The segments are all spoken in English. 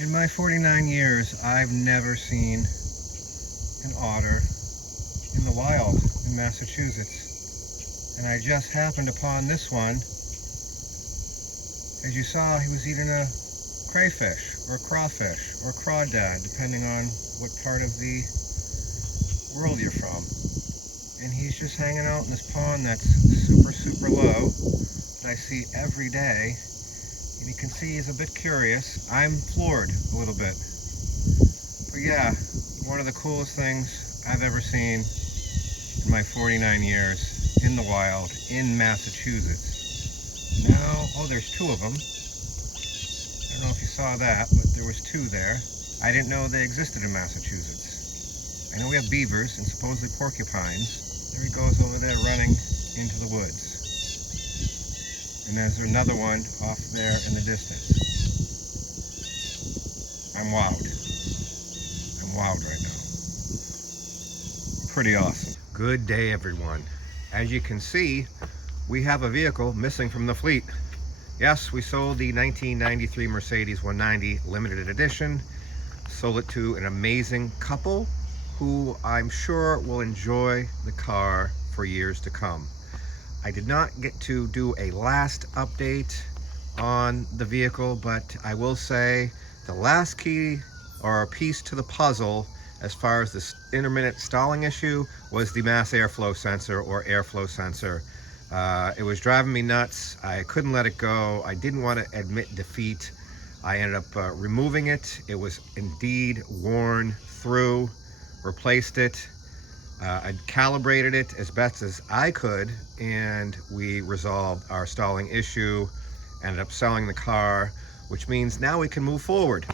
In my 49 years, I've never seen an otter in the wild in Massachusetts. And I just happened upon this one. As you saw, he was eating a crayfish or crawfish or crawdad, depending on what part of the world you're from. And he's just hanging out in this pond that's super low that I see every day. And you can see he's a bit curious. I'm floored a little bit. But yeah, one of the coolest things I've ever seen in my 49 years in the wild in Massachusetts. Now, oh, there's two of them. I don't know if you saw that, but there was two there. I didn't know they existed in Massachusetts. I know we have beavers and supposedly porcupines. There he goes over there running into the woods. And there's another one off there in the distance. I'm wowed. I'm wowed right now. Pretty awesome. Good day, everyone. As you can see, we have a vehicle missing from the fleet. Yes, we sold the 1993 Mercedes 190 limited edition. Sold it to an amazing couple who I'm sure will enjoy the car for years to come. I did not get to do a last update on the vehicle, but I will say the last key or a piece to the puzzle as far as this intermittent stalling issue was the mass airflow sensor or airflow sensor. It was driving me nuts. I couldn't let it go. I didn't want to admit defeat. I ended up removing it. It was indeed worn through, replaced it. I calibrated it as best as I could, and we resolved our stalling issue, ended up selling the car, which means now we can move forward.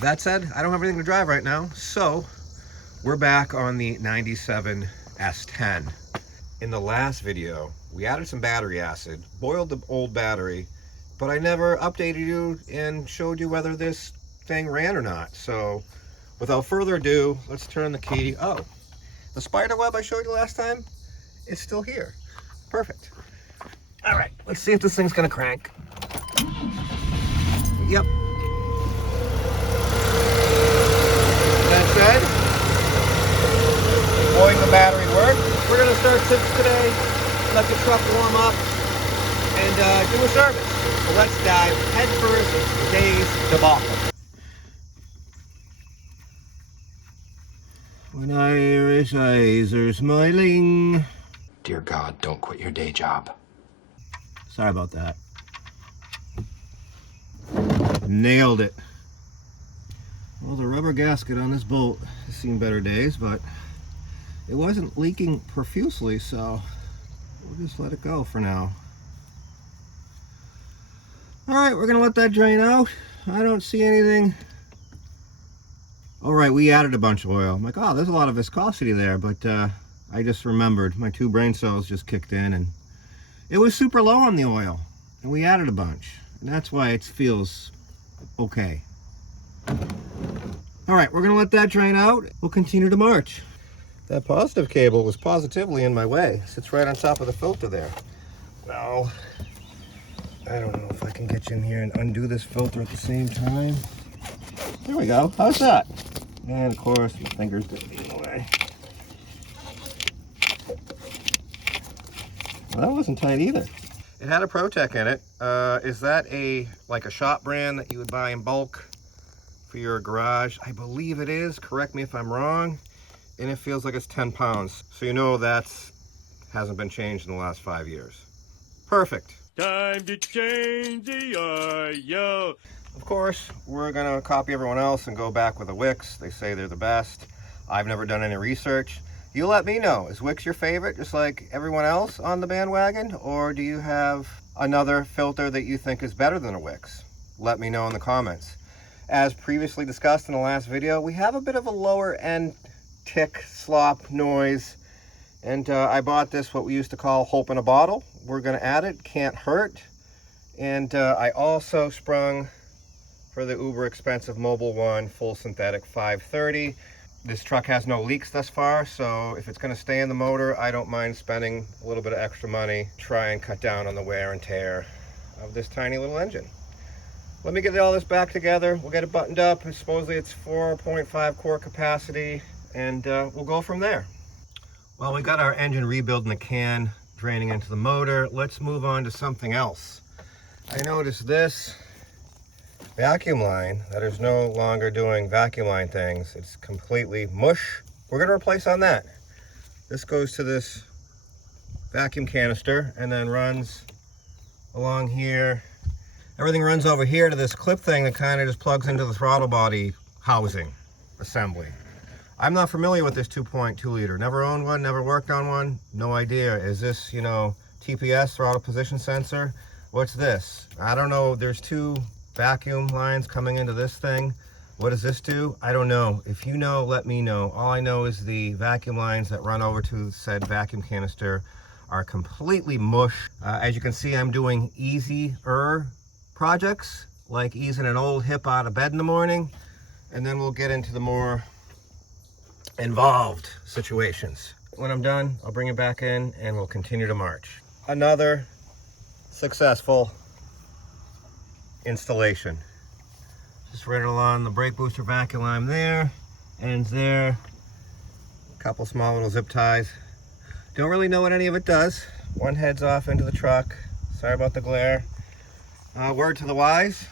That said, I don't have anything to drive right now, so we're back on the 97 S10. In the last video, we added some battery acid, boiled the old battery, but I never updated you and showed you whether this thing ran or not. So without further ado, let's turn the key. Oh, the spider web I showed you last time, it's still here. Perfect. All right, let's see if this thing's gonna crank. Yep. That said, boiling the battery work. We're gonna start today, let the truck warm up, and do a service. So let's dive headfirst into today's debacle. When Irish eyes are smiling. Dear God, don't quit your day job. Sorry about that. Nailed it. Well, the rubber gasket on this bolt has seen better days, but it wasn't leaking profusely, so we'll just let it go for now. All right, we're gonna let that drain out. I don't see anything. All right, we added a bunch of oil. I'm like, oh, there's a lot of viscosity there, but I just remembered my two brain cells just kicked in and it was super low on the oil, and we added a bunch, and that's why it feels okay. All right, we're gonna let that drain out. We'll continue to march. That positive cable was positively in my way. It sits right on top of the filter there. Now, I don't know if I can get you in here and undo this filter at the same time. There we go. How's that? And of course, my fingers didn't get in the way. Well, that wasn't tight either. It had a ProTech in it. Is that like a shop brand that you would buy in bulk for your garage? I believe it is. Correct me if I'm wrong. And it feels like it's 10 pounds. So you know that's hasn't been changed in the last 5 years. Perfect. Time to change the oil. Of course, we're gonna copy everyone else and go back with the Wicks. They say they're the best. I've never done any research. You let me know. Is Wicks your favorite, just like everyone else on the bandwagon? Or do you have another filter that you think is better than a Wicks? Let me know in the comments. As previously discussed in the last video, we have a bit of a lower end tick, slop, noise. And I bought this, what we used to call hope in a bottle. We're gonna add it, can't hurt. And I also sprung for the uber expensive Mobil 1 full synthetic 530. This truck has no leaks thus far, so if it's gonna stay in the motor, I don't mind spending a little bit of extra money, try and cut down on the wear and tear of this tiny little engine. let me get all this back together. We'll get it buttoned up. Supposedly it's 4.5 quart capacity, and we'll go from there. Well, we got our engine rebuild in the can, draining into the motor. Let's move on to something else. I noticed this vacuum line that is no longer doing vacuum line things. It's completely mush. We're going to replace on that. This goes to this vacuum canister and then runs along here. Everything runs over here to this clip thing that kind of just plugs into the throttle body housing assembly. I'm not familiar with this 2.2 liter. Never owned one, never worked on one. No idea. Is this, you know, TPS, throttle position sensor? What's this? I don't know. There's two vacuum lines coming into this thing. What does this do? I don't know. If you know, let me know. All I know is the vacuum lines that run over to said vacuum canister are completely mush. As you can see, I'm doing easier projects, like easing an old hip out of bed in the morning, and then we'll get into the more involved situations. When I'm done, I'll bring it back in and we'll continue to march. Another successful installation. Just right along the brake booster vacuum line there, ends there, a couple small little zip ties. Don't really know what any of it does. One heads off into the truck. Sorry about the glare. Word to the wise,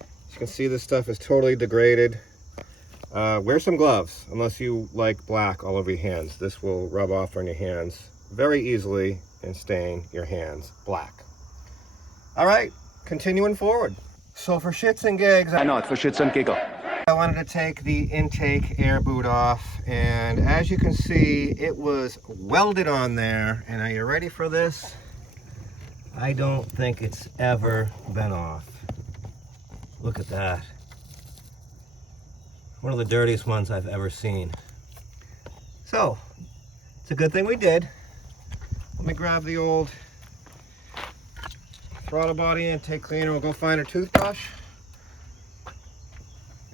as you can see, this stuff is totally degraded. Wear some gloves, unless you like black all over your hands. This will rub off on your hands very easily and stain your hands black. All right, continuing forward. So for shits and gigs, I know, for shits and giggles. I wanted to take the intake air boot off, and as you can see, it was welded on there. And are you ready for this? I don't think it's ever been off. Look at that. One of the dirtiest ones I've ever seen. So, it's a good thing we did. Let me grab the old throttle body intake cleaner. We'll go find a toothbrush,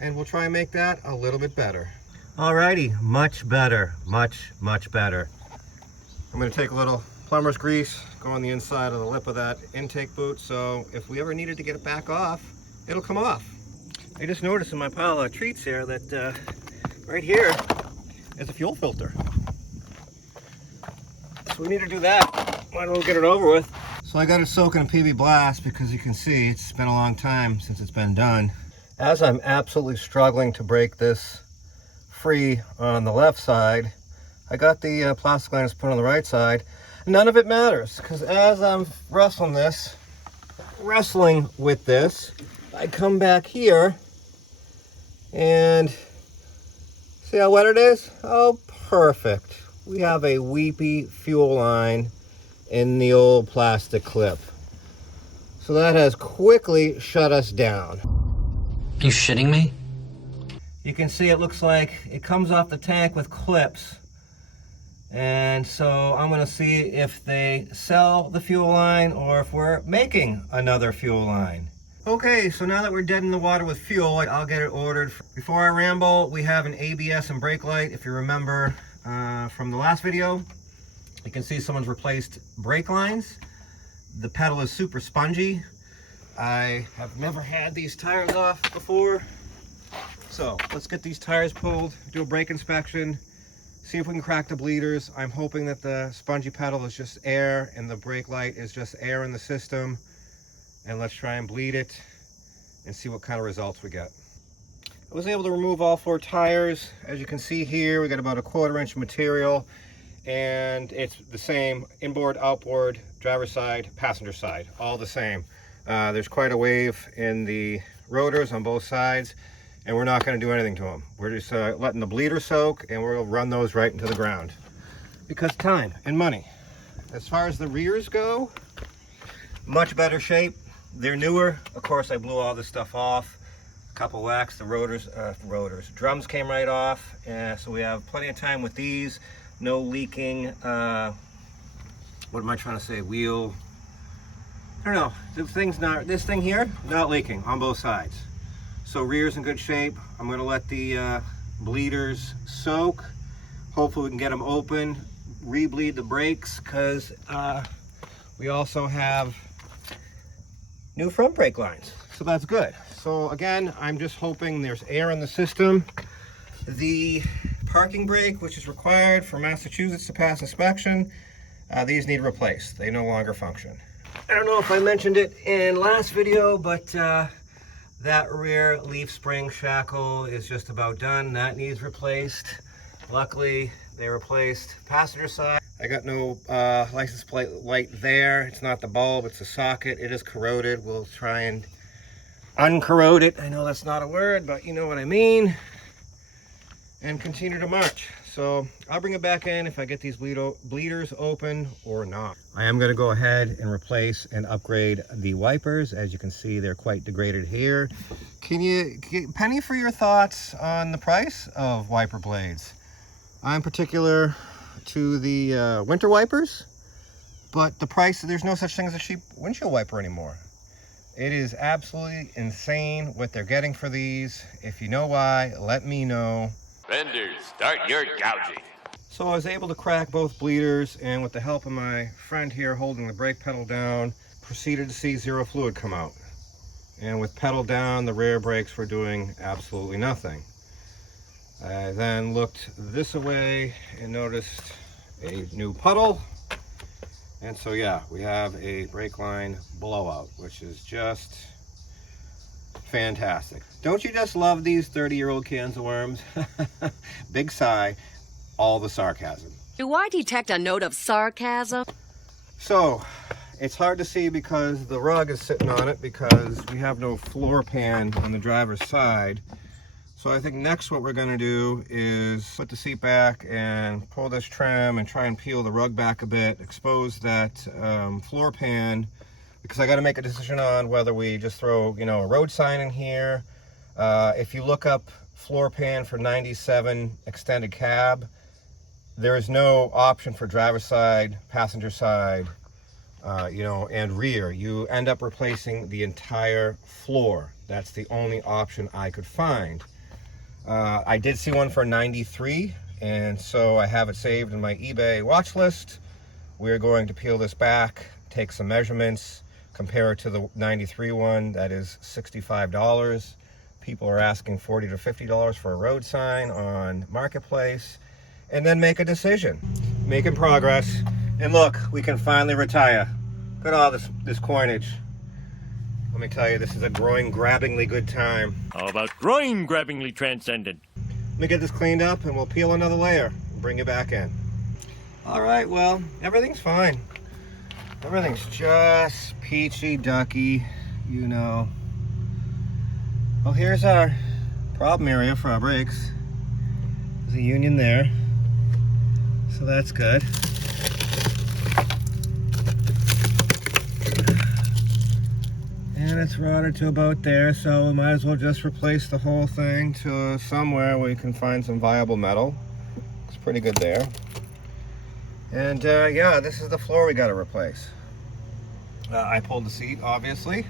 and we'll try and make that a little bit better. Alrighty, much better, much better. I'm gonna take a little plumber's grease, go on the inside of the lip of that intake boot, so if we ever needed to get it back off, it'll come off. I just noticed in my pile of treats here that right here is a fuel filter. So we need to do that. Might as well get it over with. So I got it soaking in PB Blast because you can see it's been a long time since it's been done. As I'm absolutely struggling to break this free on the left side, I got the plastic liners put on the right side. None of it matters, because as I'm wrestling with this, I come back here and see how wet it is? Oh, perfect. We have a weepy fuel line in the old plastic clip. So that has quickly shut us down. You shitting me? You can see it looks like it comes off the tank with clips. And so I'm gonna see if they sell the fuel line or if we're making another fuel line. Okay, so now that we're dead in the water with fuel, I'll get it ordered. Before I ramble, we have an ABS and brake light. If you remember from the last video, you can see someone's replaced brake lines. The pedal is super spongy. I have never had these tires off before. So let's get these tires pulled, do a brake inspection, see if we can crack the bleeders. I'm hoping that the spongy pedal is just air and the brake light is just air in the system. And let's try and bleed it and see what kind of results we get. I was able to remove all 4 tires. As you can see here, we got about a 1/4 inch material, and it's the same inboard, outboard, driver's side, passenger side, all the same. There's quite a wave in the rotors on both sides, and we're not going to do anything to them. We're just letting the bleeder soak, and we'll run those right into the ground. Because time and money. As far as the rears go, much better shape. They're newer. Of course, I blew all this stuff off. A couple whacks, the drums came right off. So we have plenty of time with these. No leaking, what am I trying to say, wheel. I don't know, this thing here, not leaking on both sides. So rear's in good shape. I'm gonna let the bleeders soak. Hopefully we can get them open, re-bleed the brakes, because we also have new front brake lines. so that's good. So again, I'm just hoping there's air in the system. The parking brake, which is required for Massachusetts to pass inspection, these need replaced. They no longer function. I don't know if I mentioned it in last video, but that rear leaf spring shackle is just about done. That needs replaced. Luckily, they replaced passenger side. I got no license plate light there. It's not the bulb, it's the socket. It is corroded. We'll try and uncorrode it. I know that's not a word, but you know what I mean. And continue to march. So I'll bring it back in if I get these bleeders open or not. I am gonna go ahead and replace and upgrade the wipers. As you can see, they're quite degraded here. Penny, for your thoughts on the price of wiper blades? I'm particular to the winter wipers, but the price, there's no such thing as a cheap windshield wiper anymore. It is absolutely insane what they're getting for these. If you know why, let me know. Vendors, start your gouging. So I was able to crack both bleeders, and with the help of my friend here holding the brake pedal down, proceeded to see zero fluid come out. And with pedal down, the rear brakes were doing absolutely nothing. I then looked this way and noticed a new puddle. And so yeah, we have a brake line blowout, which is just fantastic. Don't you just love these 30-year-old cans of worms? Big sigh, all the sarcasm. Do I detect a note of sarcasm? So, it's hard to see because the rug is sitting on it because we have no floor pan on the driver's side. So I think next what we're gonna do is put the seat back and pull this trim and try and peel the rug back a bit, expose that floor pan, because I gotta make a decision on whether we just throw, you know, a road sign in here. If you look up floor pan for 97 extended cab, there is no option for driver's side, passenger side, you know, and rear. You end up replacing the entire floor. That's the only option I could find. I did see one for 93, and so I have it saved in my eBay watch list. We're going to peel this back, take some measurements, compare it to the 93 one. That is $65. People are asking $40 to $50 for a road sign on Marketplace, and then make a decision. Making progress. And look, we can finally retire. Look at all this coinage. Let me tell you, this is a groin-grabbingly good time. How about groin-grabbingly transcendent? Let me get this cleaned up and we'll peel another layer and bring it back in. All right, well, everything's fine. Everything's just peachy ducky, you know. Well, here's our problem area for our brakes. There's a union there, so that's good. And it's rotted to about there, so we might as well just replace the whole thing to somewhere where we can find some viable metal. It's pretty good there. And yeah, this is the floor we got to replace. I pulled the seat, obviously.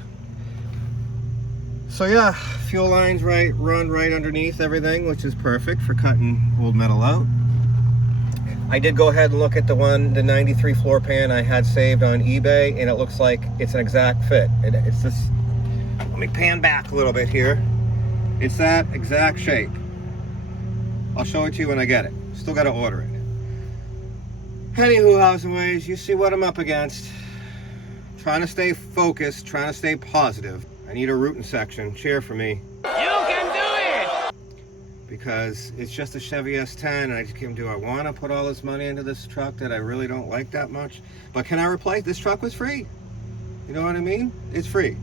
So yeah, fuel lines run right underneath everything, which is perfect for cutting old metal out. I did go ahead and look at the 93 floor pan I had saved on eBay, and it looks like it's an exact fit. It's this, let me pan back a little bit here. It's that exact shape. I'll show it to you when I get it. Still got to order it. Anywho, hows and ways, you see what I'm up against. Trying to stay focused, trying to stay positive. I need a rooting section. Cheer for me. You can do it! Because it's just a Chevy S10, and I just came to, I want to put all this money into this truck that I really don't like that much. But can I replace? This truck was free. You know what I mean? It's free.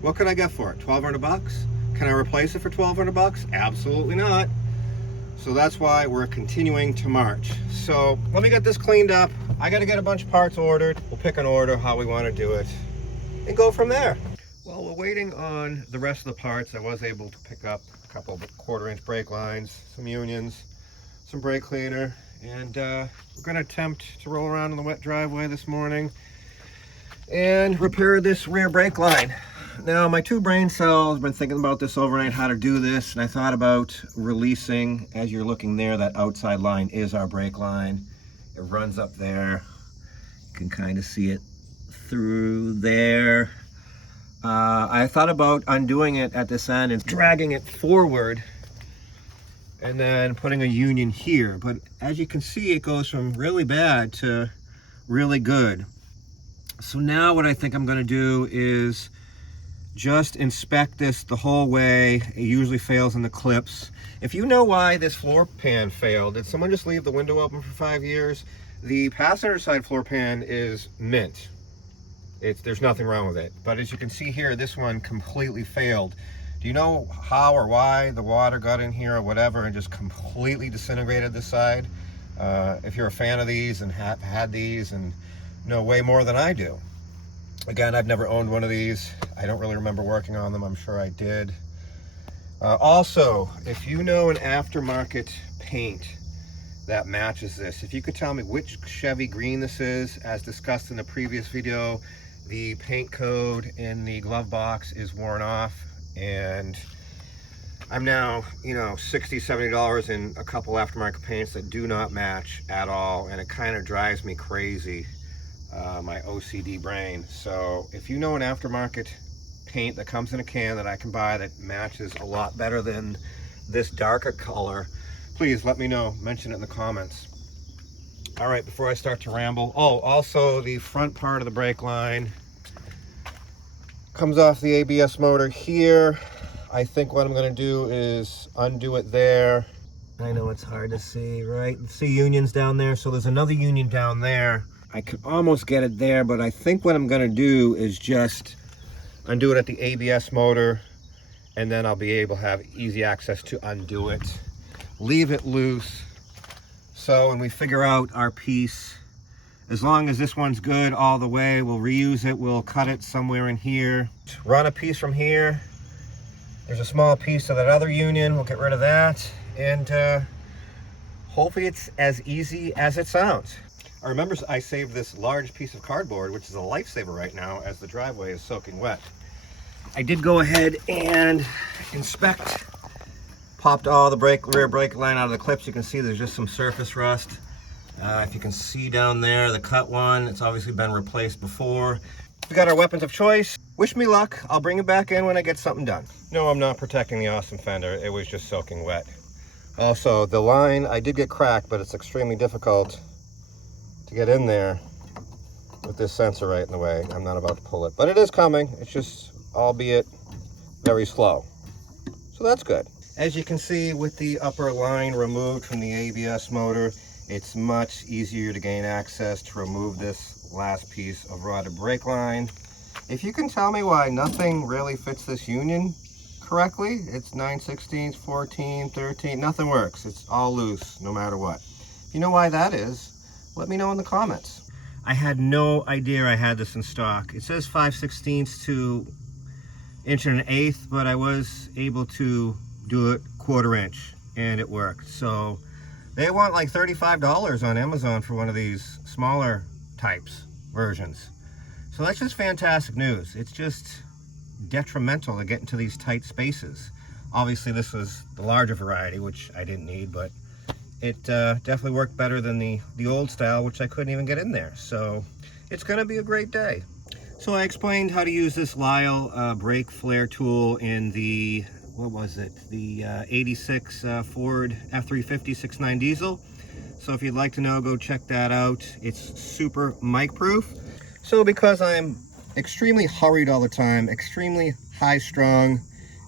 What could I get for it? 1,200 bucks? Can I replace it for 1,200 bucks? Absolutely not. So that's why we're continuing to march. So let me get this cleaned up. I got to get a bunch of parts ordered. We'll pick an order, how we want to do it, and go from there. While we're waiting on the rest of the parts, I was able to pick up a couple of 1/4-inch brake lines, some unions, some brake cleaner, and we're going to attempt to roll around in the wet driveway this morning and repair this rear brake line. Now, my two brain cells have been thinking about this overnight, how to do this, and I thought about releasing, as you're looking there, that outside line is our brake line. It runs up there. You can kind of see it through there. I thought about undoing it at this end and dragging it forward and then putting a union here. But as you can see, it goes from really bad to really good. So now what I think I'm gonna do is just inspect this the whole way. It usually fails in the clips. If you know why this floor pan failed, did someone just leave the window open for 5 years? The passenger side floor pan is mint. There's nothing wrong with it. But as you can see here, this one completely failed. Do you know how or why the water got in here or whatever and just completely disintegrated this side? If you're a fan of these and have had these and know way more than I do. Again, I've never owned one of these. I don't really remember working on them. I'm sure I did. Also, if you know an aftermarket paint that matches this, if you could tell me which Chevy green this is, as discussed in the previous video, the paint code in the glove box is worn off, and I'm now, you know, $60, $70 in a couple aftermarket paints that do not match at all, and it kind of drives me crazy, my OCD brain. So if you know an aftermarket paint that comes in a can that I can buy that matches a lot better than this darker color, please let me know. Mention it in the comments. All right, before I start to ramble, oh, also the front part of the brake line comes off the ABS motor here. I think what I'm going to do is undo it there. I know it's hard to see, right? See unions down there, so there's another union down there. I could almost get it there, but I think what I'm going to do is just undo it at the ABS motor, and then I'll be able to have easy access to undo it. Leave it loose, so when we figure out our piece, as long as this one's good all the way, we'll reuse it. We'll cut it somewhere in here. Run a piece from here. There's a small piece of that other union. We'll get rid of that, and hopefully it's as easy as it sounds. I remember I saved this large piece of cardboard, which is a lifesaver right now, as the driveway is soaking wet. I did go ahead and inspect. Popped all the rear brake line out of the clips. You can see there's just some surface rust. If you can see down there, the cut one, it's obviously been replaced before. We got our weapons of choice. Wish me luck. I'll bring it back in when I get something done. No, I'm not protecting the awesome fender. It was just soaking wet. Also, the line, I did get cracked, but it's extremely difficult to get in there with this sensor right in the way. I'm not about to pull it, but it is coming. It's just, albeit, very slow. So that's good. As you can see, with the upper line removed from the ABS motor, it's much easier to gain access to remove this last piece of rotted brake line. If you can tell me why nothing really fits this union correctly, it's 9/16, 14, 13, nothing works. It's all loose no matter what. If you know why that is, let me know in the comments. I had no idea I had this in stock. It says 5/16 to 1.1 inch, but I was able to do it 1/4 inch and it worked. So they want like $35 on Amazon for one of these smaller types versions. So that's just fantastic news. It's just detrimental to get into these tight spaces. Obviously this was the larger variety, which I didn't need, but it definitely worked better than the old style, which I couldn't even get in there. So it's gonna be a great day. So I explained how to use this Lyle brake flare tool in the, what was it? The 86 Ford F350 6.9 diesel. So if you'd like to know, go check that out. It's super mic proof. So because I'm extremely hurried all the time, extremely high strung,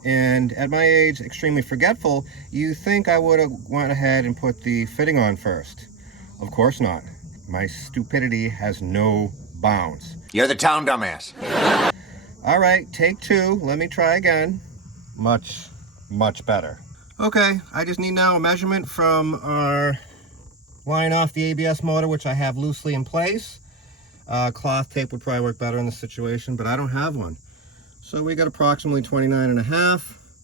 and at my age, extremely forgetful, you think I would have went ahead and put the fitting on first. Of course not. My stupidity has no bounds. You're the town dumbass. All right, take two. Let me try again. Much, much better. Okay, I just need now a measurement from our line off the ABS motor, which I have loosely in place. Cloth tape would probably work better in this situation, but I don't have one. So we got approximately 29.5.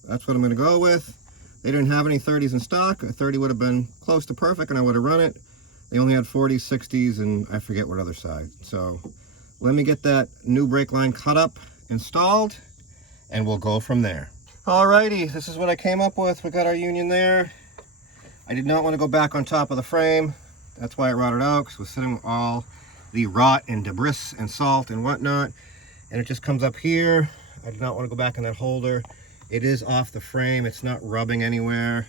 That's what I'm going to go with. They didn't have any 30s in stock. A 30 would have been close to perfect and I would have run it. They only had 40s, 60s, and I forget what other side. So let me get that new brake line cut up, installed, and we'll go from there. Alrighty, this is what I came up with. We got our union there. I did not want to go back on top of the frame. That's why it rotted out, because it was sitting with all the rot and debris and salt and whatnot. And it just comes up here. I do not want to go back in that holder. It is off the frame. It's not rubbing anywhere.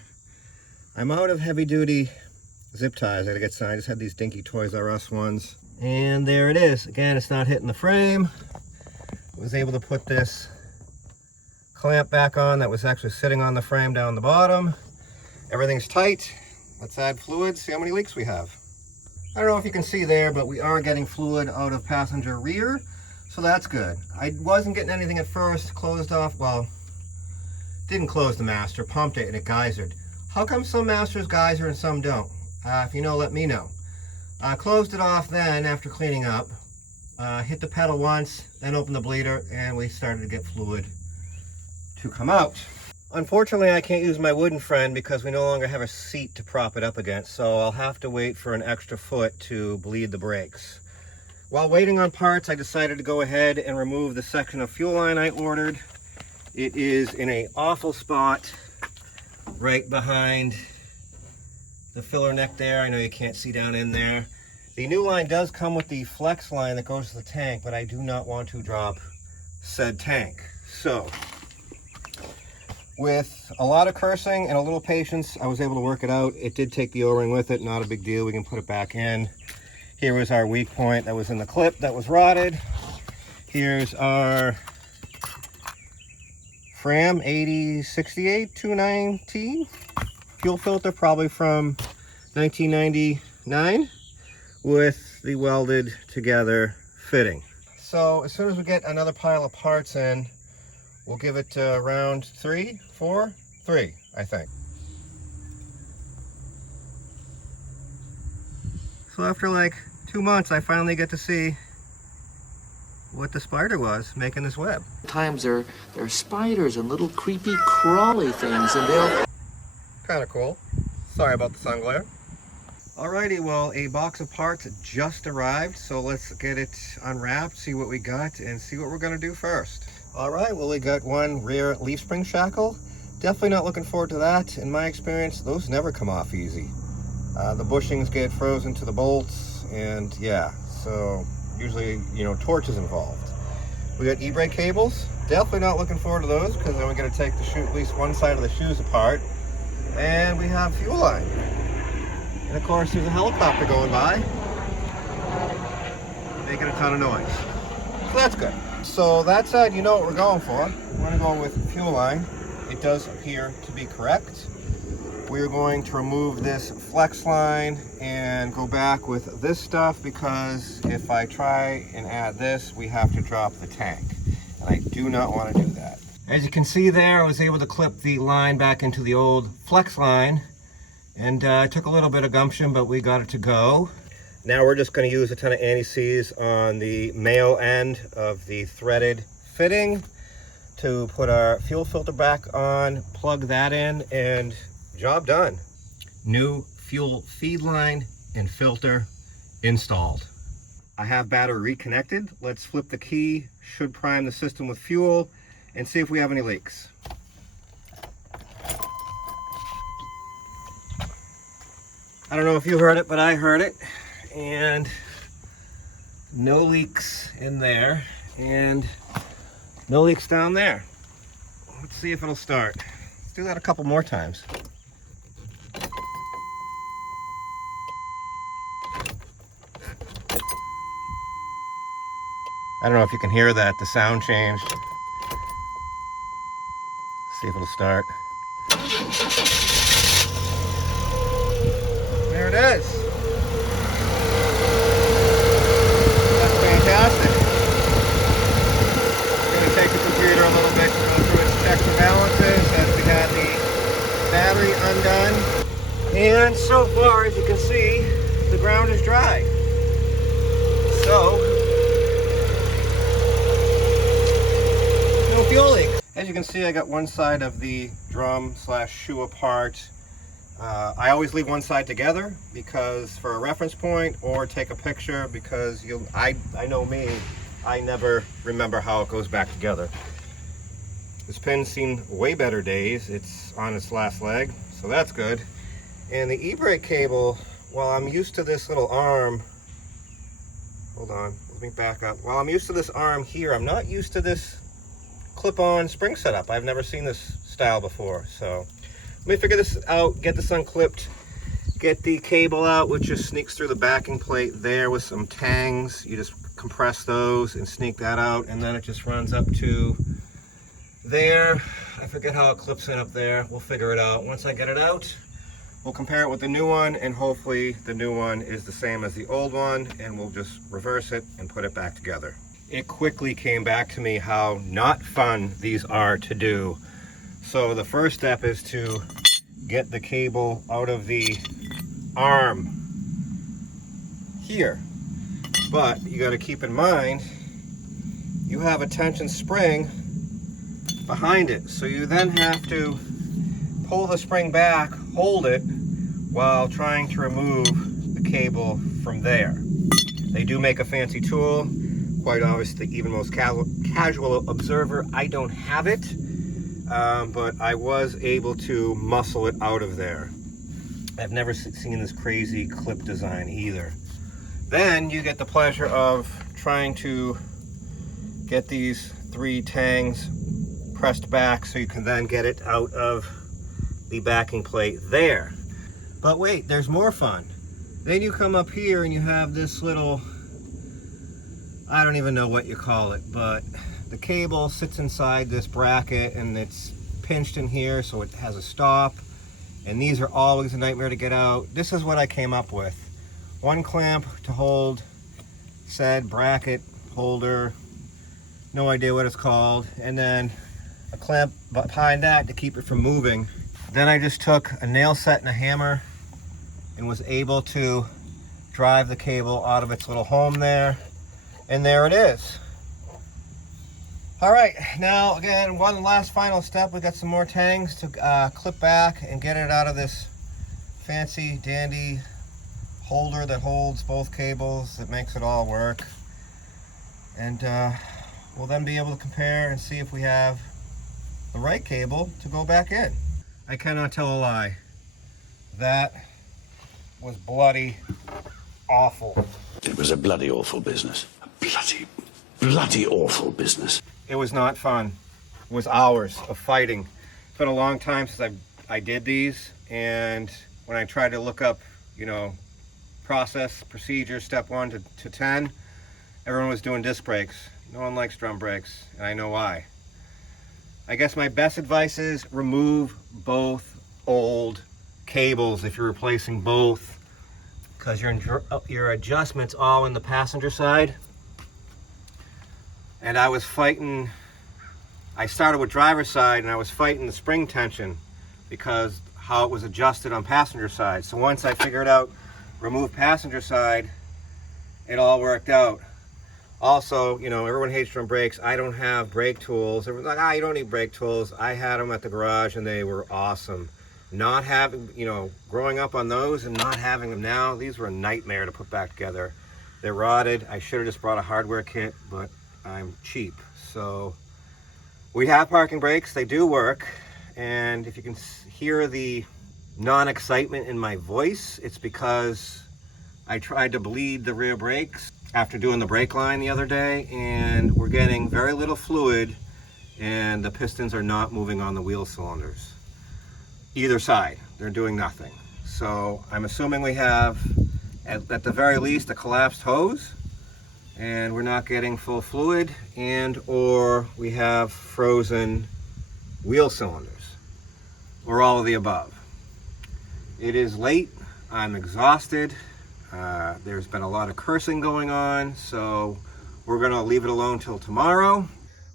I'm out of heavy duty zip ties. I gotta get some. I just had these dinky Toys R Us ones. And there it is. Again, it's not hitting the frame. I was able to put this clamp back on that was actually sitting on the frame down the bottom. Everything's tight. Let's add fluid, see how many leaks we have. I don't know if you can see there, but we are getting fluid out of passenger rear, so that's good. I wasn't getting anything at first, closed off, well, didn't close the master, pumped it and it geysered. How come some masters geyser and some don't? If you know, let me know. Closed it off then after cleaning up, hit the pedal once, then opened the bleeder, and we started to get fluid to come out. Unfortunately, I can't use my wooden friend because we no longer have a seat to prop it up against, so I'll have to wait for an extra foot to bleed the brakes. While waiting on parts, I decided to go ahead and remove the section of fuel line I ordered. It is in an awful spot right behind the filler neck there. I know you can't see down in there. The new line does come with the flex line that goes to the tank, but I do not want to drop said tank. So, with a lot of cursing and a little patience, I was able to work it out. It did take the O-ring with it, not a big deal. We can put it back in. Here was our weak point that was in the clip that was rotted. Here's our Fram 8068 219 fuel filter, probably from 1999, with the welded together fitting. So as soon as we get another pile of parts in, we'll give it round 3, 4, 3, I think. So after like 2 months, I finally get to see what the spider was making this web. Times there are spiders and little creepy crawly things, and they'll... Kind of cool. Sorry about the sun glare. Alrighty, well, a box of parts just arrived, so let's get it unwrapped, see what we got, and see what we're going to do first. Alright, well, we got one rear leaf spring shackle. Definitely not looking forward to that. In my experience, those never come off easy. The bushings get frozen to the bolts, and yeah, so usually, you know, torches involved. We got e-brake cables. Definitely not looking forward to those, because then we're going to take the shoe, at least one side of the shoes apart. And we have fuel line. And of course, there's a helicopter going by, making a ton of noise. So that's good. So that said, you know what we're going for. We're going to go with fuel line. It does appear to be correct. We're going to remove this flex line and go back with this stuff, because if I try and add this, we have to drop the tank. And I do not want to do that. As you can see there, I was able to clip the line back into the old flex line, and it took a little bit of gumption, but we got it to go. Now we're just going to use a ton of anti-seize on the male end of the threaded fitting to put our fuel filter back on, plug that in, and job done. New fuel feed line and filter installed. I have battery reconnected. Let's flip the key, should prime the system with fuel, and see if we have any leaks. I don't know if you heard it, but I heard it. And no leaks in there, and no leaks down there. Let's see if it'll start. Let's do that a couple more times. I don't know if you can hear that, the sound changed. See if it'll start. There it is. That's fantastic. I'm going to take the computer a little bit to go through its checks and balances as we had the battery undone. And so far, as you can see, the ground is dry. So, no fuel leak. As you can see, I got one side of the drum slash shoe apart. I always leave one side together because for a reference point, or take a picture because I know me, I never remember how it goes back together. This pin's seen way better days. It's on its last leg, so that's good. And the e-brake cable, while I'm used to this little arm, hold on, let me back up. While I'm used to this arm here, I'm not used to this clip-on spring setup. I've never seen this style before, so let me figure this out, get this unclipped, get the cable out, which just sneaks through the backing plate there with some tangs. You just compress those and sneak that out, and then it just runs up to there. I forget how it clips in up there. We'll figure it out. Once I get it out, we'll compare it with the new one, and hopefully the new one is the same as the old one, and we'll just reverse it and put it back together. It quickly came back to me how not fun these are to do. So the first step is to get the cable out of the arm here. But you got to keep in mind, you have a tension spring behind it. So you then have to pull the spring back, hold it, while trying to remove the cable from there. They do make a fancy tool. Quite obviously, even most casual observer, I don't have it. But I was able to muscle it out of there. I've never seen this crazy clip design either. Then you get the pleasure of trying to get these 3 tangs pressed back so you can then get it out of the backing plate there. But wait, there's more fun. Then you come up here and you have this little, I don't even know what you call it, but the cable sits inside this bracket and it's pinched in here so it has a stop. And these are always a nightmare to get out. This is what I came up with. 1 clamp to hold said bracket holder, no idea what it's called, and then a clamp behind that to keep it from moving. Then I just took a nail set and a hammer and was able to drive the cable out of its little home there, and there it is. All right, now again, one last final step. We got some more tangs to clip back and get it out of this fancy dandy holder that holds both cables, that makes it all work. And we'll then be able to compare and see if we have the right cable to go back in. I cannot tell a lie. That was bloody awful. It was a bloody awful business. A bloody awful business. It was not fun. It was hours of fighting. It's been a long time since I did these, and when I tried to look up, you know, process, procedure, step 1 to 10, everyone was doing disc brakes. No one likes drum brakes, and I know why. I guess my best advice is remove both old cables if you're replacing both, because your adjustment's all in the passenger side. And I was fighting, I started with driver's side and I was fighting the spring tension because how it was adjusted on passenger side. So once I figured out remove passenger side, it all worked out. Also, you know, everyone hates drum brakes. I don't have brake tools. Everyone's like, you don't need brake tools. I had them at the garage and they were awesome. Not having, you know, growing up on those and not having them now, these were a nightmare to put back together. They're rotted. I should have just brought a hardware kit, but I'm cheap. So we have parking brakes. They do work. And if you can hear the non-excitement in my voice, it's because I tried to bleed the rear brakes after doing the brake line the other day, and we're getting very little fluid and the pistons are not moving on the wheel cylinders. Either side, they're doing nothing. So I'm assuming we have, at the very least, a collapsed hose, and we're not getting full fluid, and or we have frozen wheel cylinders, or all of the above. It is late, I'm exhausted, there's been a lot of cursing going on, so we're gonna leave it alone till tomorrow.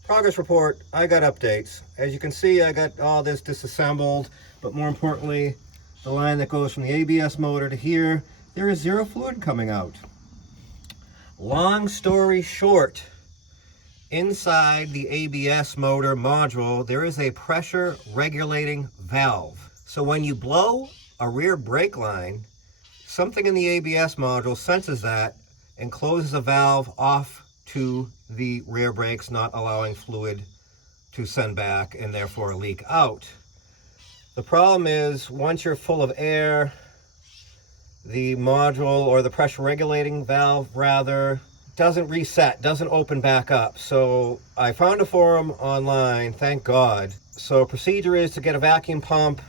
Progress report, I got updates. As you can see, I got all this disassembled, but more importantly, the line that goes from the ABS motor to here, there is zero fluid coming out. Long story short, inside the ABS motor module, there is a pressure regulating valve. So when you blow a rear brake line, something in the ABS module senses that and closes a valve off to the rear brakes, not allowing fluid to send back and therefore leak out. The problem is, once you're full of air, the module, or the pressure regulating valve rather, doesn't reset, doesn't open back up. So I found a forum online, thank God. So procedure is to get a vacuum pump,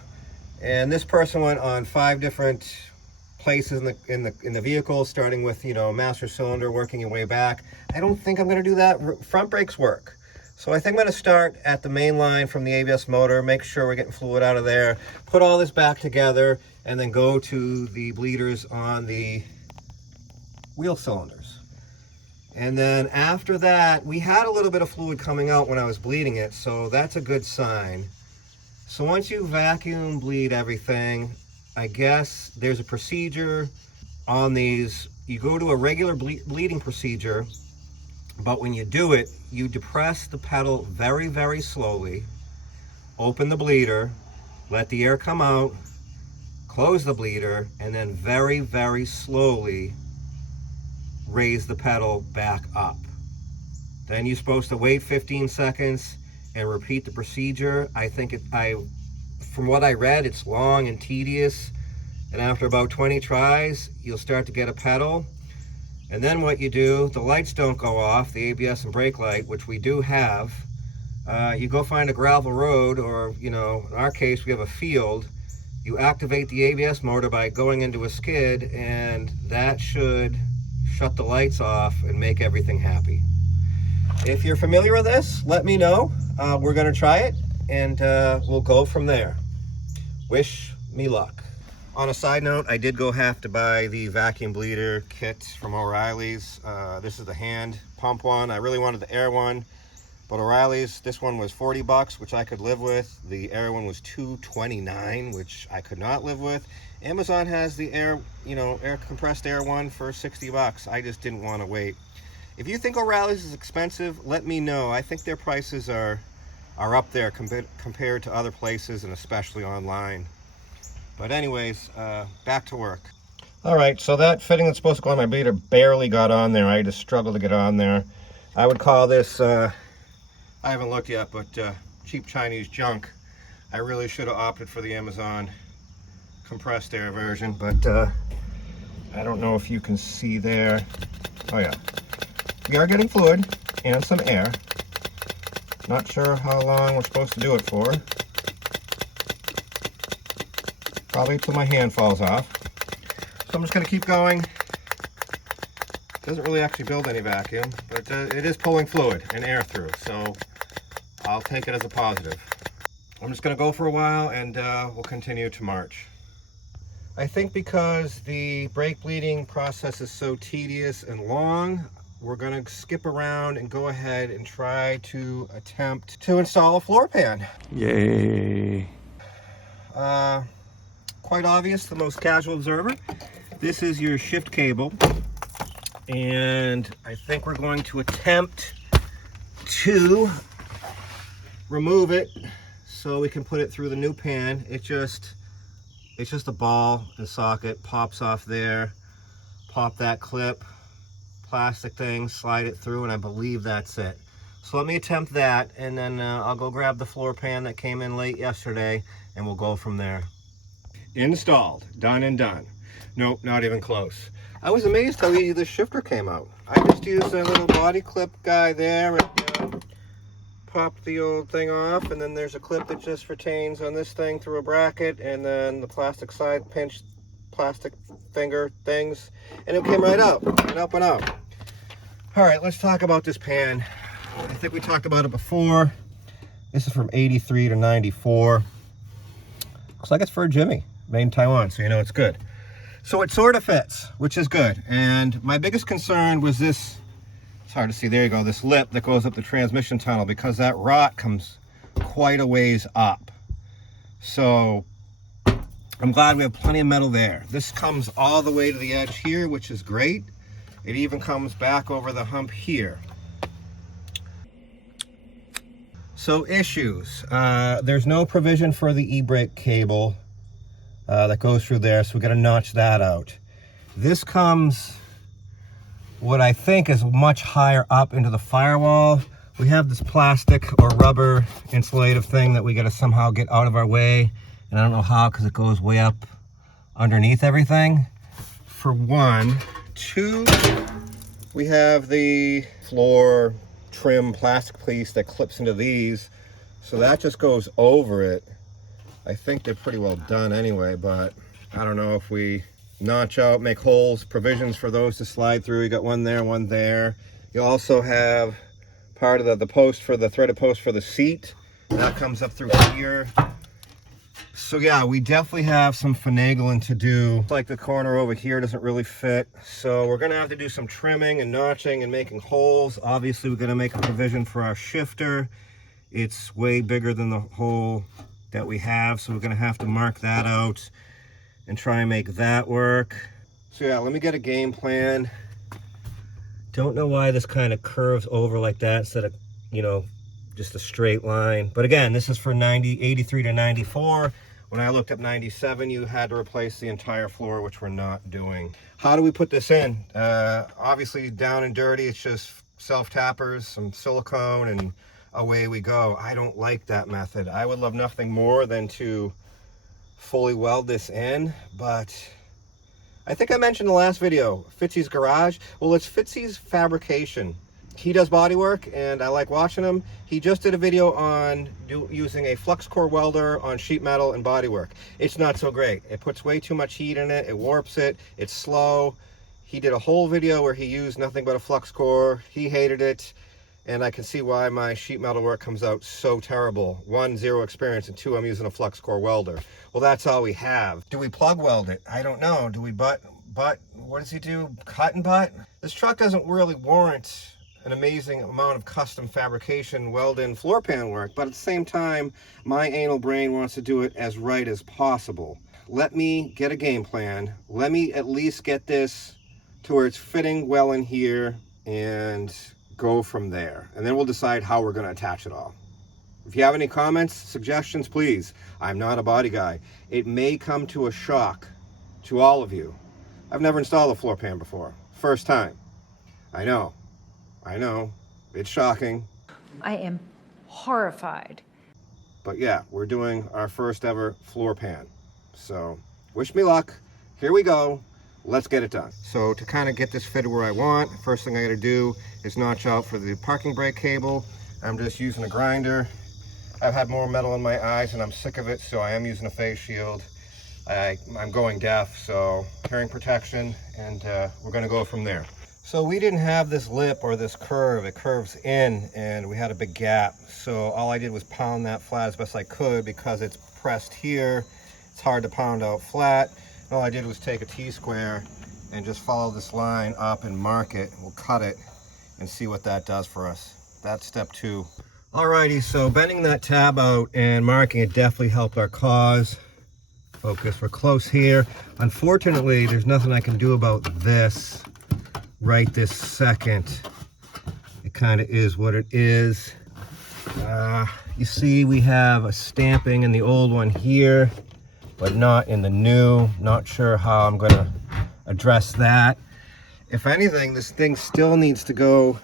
and this person went on 5 different places in the vehicle, starting with, you know, master cylinder, working your way back. I don't think I'm going to do that. Front brakes work. So I think I'm going to start at the main line from the ABS motor, make sure we're getting fluid out of there, put all this back together, and then go to the bleeders on the wheel cylinders. And then after that, we had a little bit of fluid coming out when I was bleeding it, so that's a good sign. So once you vacuum bleed everything, I guess there's a procedure on these. You go to a regular bleeding procedure, but when you do it, you depress the pedal very, very slowly, open the bleeder, let the air come out, close the bleeder, and then very, very slowly raise the pedal back up. Then you're supposed to wait 15 seconds and repeat the procedure. I think from what I read, it's long and tedious, and after about 20 tries, you'll start to get a pedal. And then what you do, the lights don't go off, the ABS and brake light, which we do have. You go find a gravel road, or, you know, in our case, we have a field. You activate the ABS motor by going into a skid, and that should shut the lights off and make everything happy. If you're familiar with this, let me know. We're gonna try it, and we'll go from there. Wish me luck. On a side note, I did have to buy the vacuum bleeder kit from O'Reilly's. This is the hand pump one. I really wanted the air one, but O'Reilly's, this one was 40 bucks, which I could live with. The air one was $229, which I could not live with. Amazon has the air, you know, compressed air one for 60 bucks. I just didn't want to wait. If you think O'Reilly's is expensive, let me know. I think their prices are up there compared to other places, and especially online. But anyways, back to work. All right, so that fitting that's supposed to go on my bleeder barely got on there. I just struggled to get on there. I would call this, I haven't looked yet, but cheap Chinese junk. I really should have opted for the Amazon compressed air version, but I don't know if you can see there. Oh yeah, we are getting fluid and some air. Not sure how long we're supposed to do it for. Probably till my hand falls off. So I'm just going to keep going. Doesn't really actually build any vacuum, but it is pulling fluid and air through, so I'll take it as a positive. I'm just going to go for a while, and we'll continue to march. I think because the brake bleeding process is so tedious and long, we're going to skip around and go ahead and try to attempt to install a floor pan. Yay. Quite obvious to the most casual observer. This is your shift cable, and I think we're going to attempt to remove it so we can put it through the new pan. It's just a ball and socket, pops off there, pop that clip, plastic thing, slide it through, and I believe that's it. So let me attempt that, and then I'll go grab the floor pan that came in late yesterday, and we'll go from there. Installed, done and done. Nope, not even close. I was amazed how easy this shifter came out. I just used a little body clip guy there and popped the old thing off, and then there's a clip that just retains on this thing through a bracket, and then the plastic side pinch plastic finger things, and it came right out and up and out. All right, let's talk about this pan. I think we talked about it before. This is from 83 to 94. Looks like it's for a Jimmy, made in Taiwan, so you know it's good. So it sort of fits, which is good. And my biggest concern was this, it's hard to see, there you go, this lip that goes up the transmission tunnel, because that rot comes quite a ways up. So I'm glad we have plenty of metal there. This comes all the way to the edge here, which is great. It even comes back over the hump here. So issues, there's no provision for the e-brake cable that goes through there, so we got to notch that out. This comes what I think is much higher up into the firewall. We have this plastic or rubber insulative thing that we got to somehow get out of our way, and I don't know how, because it goes way up underneath everything. For one. Two, we have the floor trim plastic piece that clips into these. So that just goes over it. I think they're pretty well done anyway, but I don't know if we notch out, make holes, provisions for those to slide through. You got one there, one there. You also have part of the post for the threaded post for the seat. That comes up through here. So yeah, we definitely have some finagling to do. Like the corner over here doesn't really fit. So we're gonna have to do some trimming and notching and making holes. Obviously, we're gonna make a provision for our shifter. It's way bigger than the hole that we have, so we're gonna have to mark that out and try and make that work. So yeah, let me get a game plan. Don't know why this kind of curves over like that instead of, you know, just a straight line. But again, this is for 83 to 94. When I looked up 97, you had to replace the entire floor, which we're not doing. How do we put this in? Obviously down and dirty, it's just self-tappers, some silicone, and away we go. I don't like that method. I would love nothing more than to fully weld this in, but I think I mentioned in the last video, Fitzy's Garage. Well, it's Fitzy's Fabrication. He does body work and I like watching him. He just did a video on using a flux core welder on sheet metal and body work. It's not so great. It puts way too much heat in it. It warps it. It's slow. He did a whole video where he used nothing but a flux core. He hated it. And I can see why my sheet metal work comes out so terrible. 1, 0 experience, and 2, I'm using a flux core welder. Well, that's all we have. Do we plug weld it? I don't know. Do we butt? What does he do? Cut and butt? This truck doesn't really warrant an amazing amount of custom fabrication, weld-in floor pan work, but at the same time, my anal brain wants to do it as right as possible. Let me get a game plan. Let me at least get this to where it's fitting well in here and go from there. And then we'll decide how we're gonna attach it all. If you have any comments, suggestions, please. I'm not a body guy. It may come to a shock to all of you. I've never installed a floor pan before. First time. I know, it's shocking. I am horrified. But yeah, we're doing our first ever floor pan. So wish me luck. Here we go. Let's get it done. So to kind of get this fitted where I want, first thing I gotta do is notch out for the parking brake cable. I'm just using a grinder. I've had more metal in my eyes and I'm sick of it, so I am using a face shield. I'm going deaf, so hearing protection, and we're gonna go from there. So we didn't have this lip or this curve. It curves in and we had a big gap. So all I did was pound that flat as best I could because it's pressed here. It's hard to pound out flat. All I did was take a T-square and just follow this line up and mark it. We'll cut it and see what that does for us. That's step 2. Alrighty, so bending that tab out and marking it definitely helped our cause. Focus, we're close here. Unfortunately, there's nothing I can do about this right this second. It kind of is what it is. You see we have a stamping in the old one here, but not in the new. Not sure how I'm gonna address that. If anything, this thing still needs to go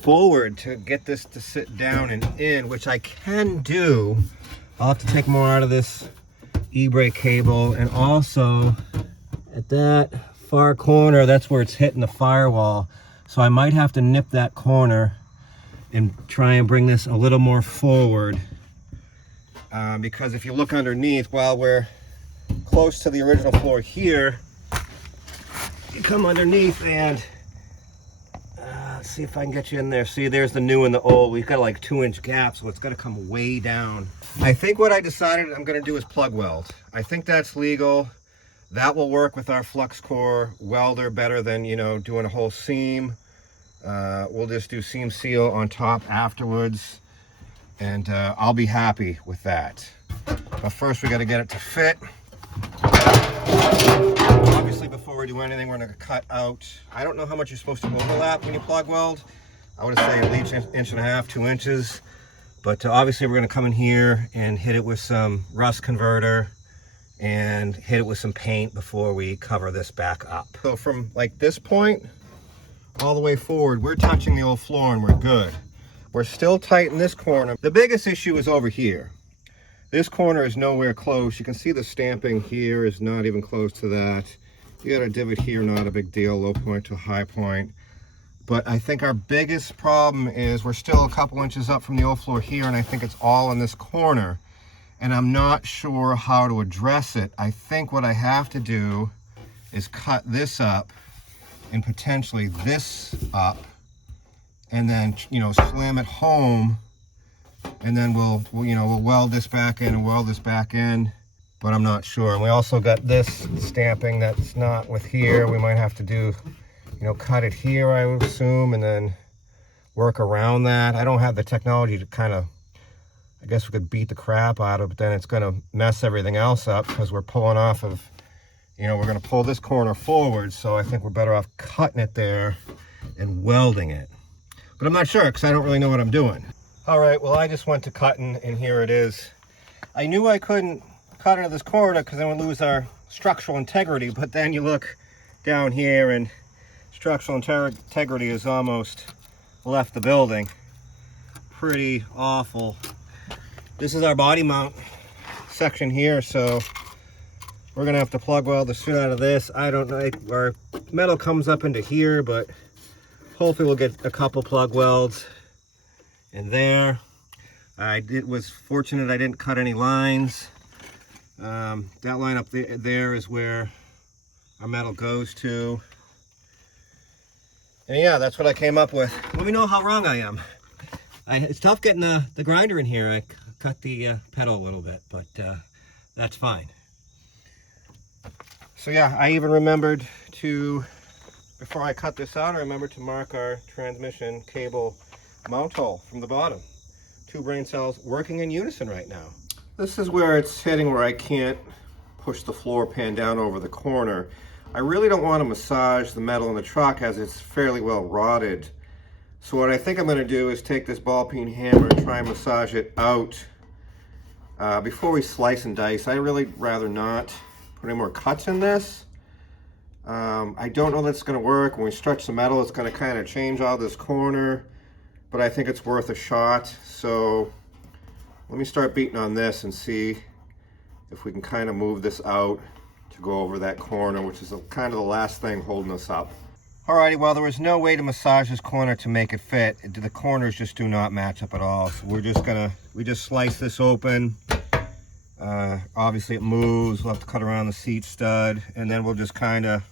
forward to get this to sit down and in, which I can do. I'll have to take more out of this e-brake cable, and also at that far corner, that's where it's hitting the firewall. So I might have to nip that corner and try and bring this a little more forward. Because if you look underneath, while we're close to the original floor here, you come underneath and let's see if I can get you in there. See, there's the new and the old. We've got like 2-inch gaps, so it's got to come way down. I think what I decided I'm going to do is plug weld. I think that's legal. That will work with our flux core welder better than, you know, doing a whole seam. We'll just do seam seal on top afterwards, and I'll be happy with that. But first we got to get it to fit. Obviously, before we do anything, we're going to cut out. I don't know how much you're supposed to overlap when you plug weld. I would say at least 1.5 inches, 2 inches. But obviously we're going to come in here and hit it with some rust converter and hit it with some paint before we cover this back up. So from like this point all the way forward, we're touching the old floor and we're good. We're still tight in this corner. The biggest issue is over here. This corner is nowhere close. You can see the stamping here is not even close to that. You got a divot here, not a big deal, low point to high point. But I think our biggest problem is we're still a couple inches up from the old floor here, and I think it's all in this corner. And I'm not sure how to address it. I think what I have to do is cut this up and potentially this up, and then, you know, slam it home, and then we'll weld this back in and weld this back in. But I'm not sure. And we also got this stamping that's not with here. We might have to do, you know, cut it here, I would assume, and then work around that. I don't have the technology to kind of, I guess we could beat the crap out of it, but then it's going to mess everything else up because we're pulling off of, you know, we're going to pull this corner forward. So I think we're better off cutting it there and welding it. But I'm not sure because I don't really know what I'm doing. All right, well, I just went to cutting, and here it is. I knew I couldn't cut into this corner because then we'd lose our structural integrity, but then you look down here and structural integrity has almost left the building. Pretty awful. This is our body mount section here, so we're gonna have to plug weld the shit out of this. I don't know, our metal comes up into here, but hopefully we'll get a couple plug welds in there. I was fortunate I didn't cut any lines. That line up there is where our metal goes to. And yeah, that's what I came up with. Let me know how wrong I am. It's tough getting the grinder in here. I cut the pedal a little bit, but that's fine. So yeah, I even remembered to, before I cut this out, I remembered to mark our transmission cable mount hole from the bottom. 2 brain cells working in unison right now. This is where it's hitting where I can't push the floor pan down over the corner. I really don't want to massage the metal in the truck as it's fairly well rotted. So what I think I'm going to do is take this ball peen hammer and try and massage it out before we slice and dice. I really rather not put any more cuts in this. I don't know that's going to work. When we stretch the metal, it's going to kind of change all this corner, but I think it's worth a shot. So let me start beating on this and see if we can kind of move this out to go over that corner, which is kind of the last thing holding us up. Alrighty, well, there was no way to massage this corner to make it fit. The corners just do not match up at all. So we just slice this open. Obviously it moves. We'll have to cut around the seat stud, and then we'll just kind of,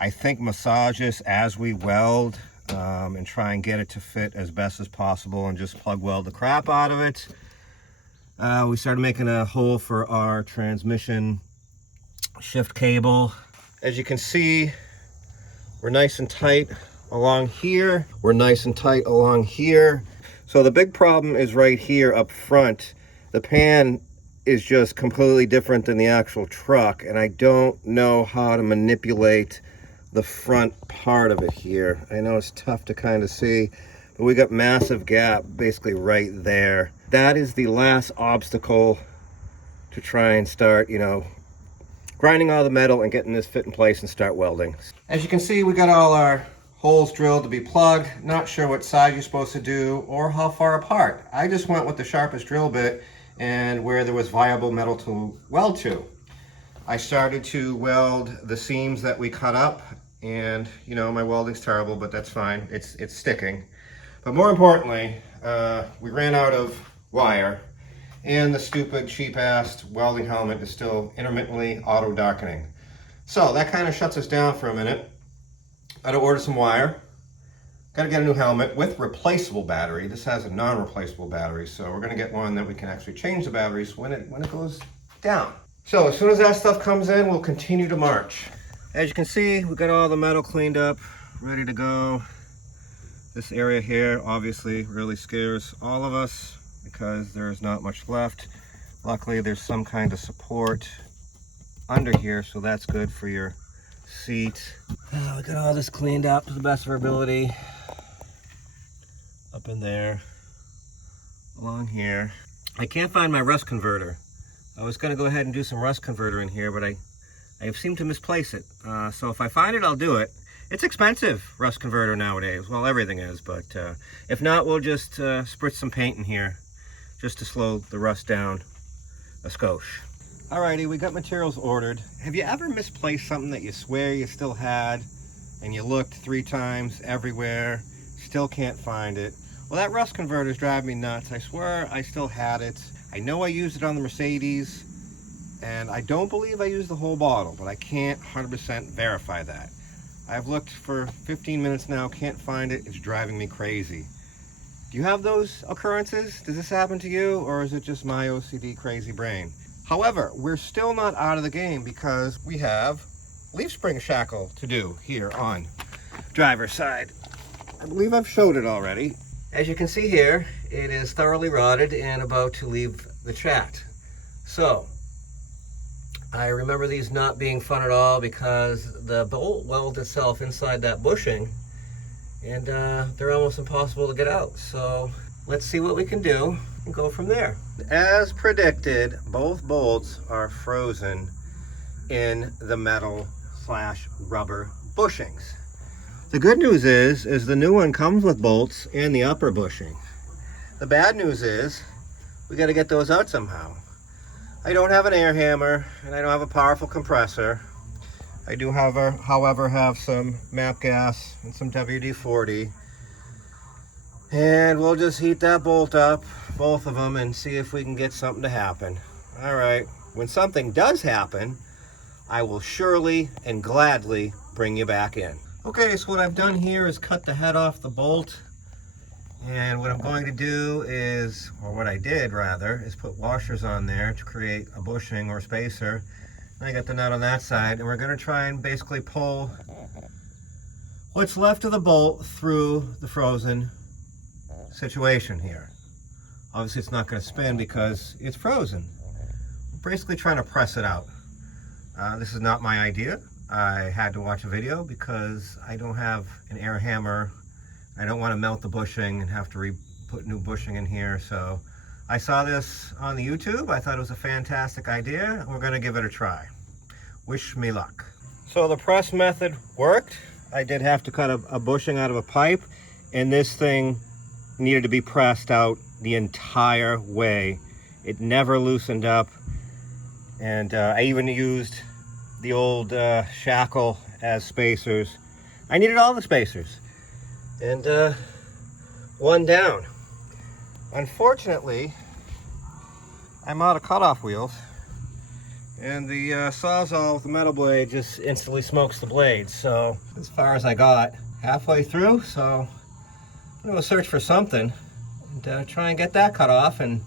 I think, massage this as we weld, and try and get it to fit as best as possible, and just plug weld the crap out of it. We started making a hole for our transmission shift cable. As you can see, we're nice and tight along here. We're nice and tight along here. So the big problem is right here up front. The pan is just completely different than the actual truck, and I don't know how to manipulate the front part of it here. I know it's tough to kind of see, but we got massive gap basically right there. That is the last obstacle to try and start, you know, grinding all the metal and getting this fit in place and start welding. As you can see, we got all our holes drilled to be plugged. Not sure what size you're supposed to do or how far apart. I just went with the sharpest drill bit and where there was viable metal to weld to. I started to weld the seams that we cut up, and you know, my welding's terrible, but that's fine. It's sticking. But more importantly, we ran out of wire, and the stupid cheap-ass welding helmet is still intermittently auto-darkening. So that kind of shuts us down for a minute. Got to order some wire. Got to get a new helmet with replaceable battery. This has a non-replaceable battery, so we're going to get one that we can actually change the batteries when it goes down. So as soon as that stuff comes in, we'll continue to march. As you can see, we got all the metal cleaned up, ready to go. This area here obviously really scares all of us because there is not much left. Luckily, there's some kind of support under here, so that's good for your seat. We got all this cleaned up to the best of our ability. Up in there, along here. I can't find my rust converter. I was gonna go ahead and do some rust converter in here, but I have seemed to misplace it. So if I find it, I'll do it. It's expensive, rust converter nowadays. Well, everything is, but if not, we'll just spritz some paint in here just to slow the rust down a skosh. Alrighty, we got materials ordered. Have you ever misplaced something that you swear you still had and you looked 3 times everywhere, still can't find it? Well, that rust converter is driving me nuts. I swear I still had it. I know I used it on the Mercedes, and I don't believe I used the whole bottle, but I can't 100% verify that. I've looked for 15 minutes now, can't find it. It's driving me crazy. Do you have those occurrences? Does this happen to you, or is it just my OCD crazy brain? However, we're still not out of the game because we have leaf spring shackle to do here on driver's side. I believe I've showed it already. As you can see here, it is thoroughly rotted and about to leave the chat. So, I remember these not being fun at all because the bolt welds itself inside that bushing, and they're almost impossible to get out. So let's see what we can do and go from there. As predicted, both bolts are frozen in the metal/rubber bushings. The good news is the new one comes with bolts and the upper bushing. The bad news is we got to get those out somehow. I don't have an air hammer and I don't have a powerful compressor. I do, however, have some MAP gas and some WD-40. And we'll just heat that bolt up, both of them, and see if we can get something to happen. All right, when something does happen, I will surely and gladly bring you back in. Okay, so what I've done here is cut the head off the bolt. And what I'm going to do is, or what I did rather, is put washers on there to create a bushing or spacer. And I got the nut on that side, and we're going to try and basically pull what's left of the bolt through the frozen situation here. Obviously it's not going to spin because it's frozen. We're basically trying to press it out. This is not my idea. I had to watch a video because I don't have an air hammer. I don't want to melt the bushing and have to put new bushing in here. So I saw this on the YouTube. I thought it was a fantastic idea. We're going to give it a try. Wish me luck. So the press method worked. I did have to cut a bushing out of a pipe, and this thing needed to be pressed out the entire way. It never loosened up, and I even used the old shackle as spacers. I needed all the spacers, and one down. Unfortunately, I'm out of cutoff wheels, and the Sawzall with the metal blade just instantly smokes the blade. So as far as I got, halfway through, so I'm gonna search for something and try and get that cut off and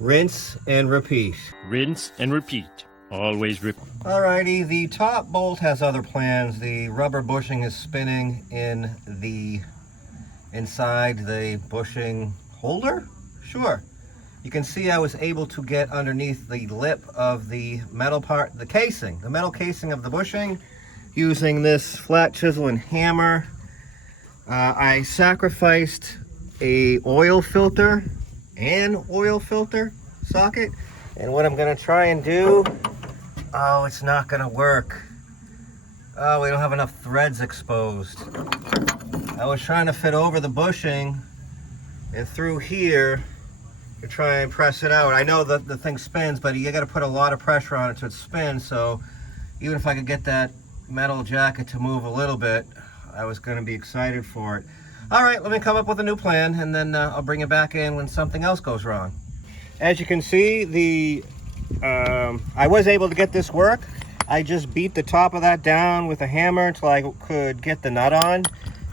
rinse and repeat. Rinse and repeat. Always repeat. Alrighty, the top bolt has other plans. The rubber bushing is spinning in the inside the bushing holder. Sure. You can see I was able to get underneath the lip of the metal part, the casing, the metal casing of the bushing, using this flat chisel and hammer. I sacrificed a oil filter and oil filter socket, and what I'm going to try and do, oh, it's not going to work. Oh, we don't have enough threads exposed. I was trying to fit over the bushing and through here to try and press it out. I know that the thing spins, but you got to put a lot of pressure on it to spin. So even if I could get that metal jacket to move a little bit, I was going to be excited for it. All right, let me come up with a new plan, and then I'll bring it back in when something else goes wrong. As you can see, I was able to get this work. I just beat the top of that down with a hammer until I could get the nut on,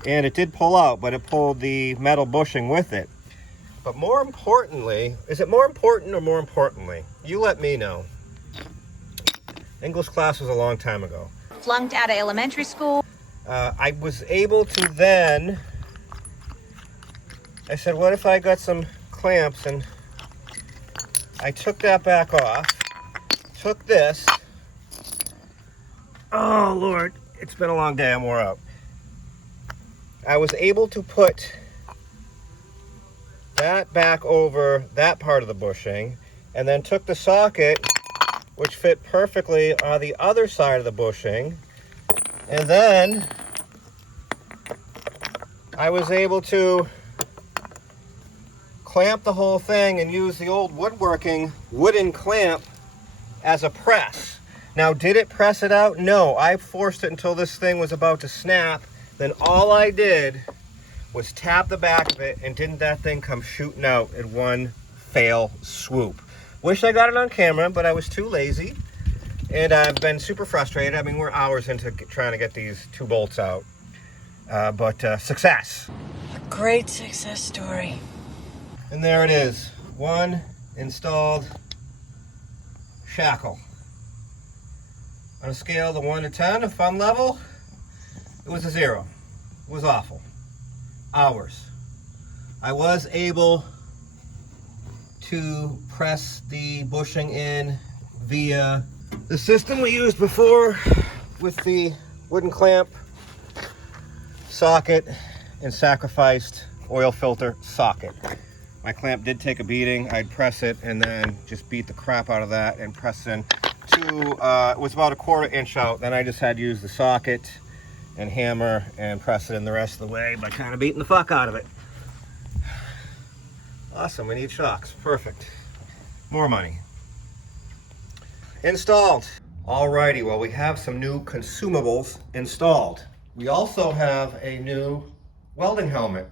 and it did pull out, but it pulled the metal bushing with it. But more importantly, is it more important or more importantly? You let me know. English class was a long time ago. Flunked out of elementary school. I was able to then, I said, what if I got some clamps, and I took that back off, took this, oh Lord, it's been a long day, I'm wore out. I was able to put that back over that part of the bushing, and then took the socket, which fit perfectly on the other side of the bushing, and then I was able to clamp the whole thing and use the old woodworking wooden clamp as a press. Now, did it press it out? No, I forced it until this thing was about to snap. Then all I did was tap the back of it, and didn't that thing come shooting out in one fail swoop. Wish I got it on camera, but I was too lazy, and I've been super frustrated. I mean, we're hours into trying to get these 2 bolts out, but success. Great success story. And there it is, 1 installed shackle. On a scale of 1 to 10, a fun level, it was a 0. It was awful. Hours. I was able to press the bushing in via the system we used before with the wooden clamp, socket, and sacrificed oil filter socket. My clamp did take a beating. I'd press it and then just beat the crap out of that and press in to, it was about a 1/4 inch out. Then I just had to use the socket and hammer and press it in the rest of the way by kind of beating the fuck out of it. Awesome, we need shocks, perfect. More money. Installed. Alrighty, well, we have some new consumables installed. We also have a new welding helmet.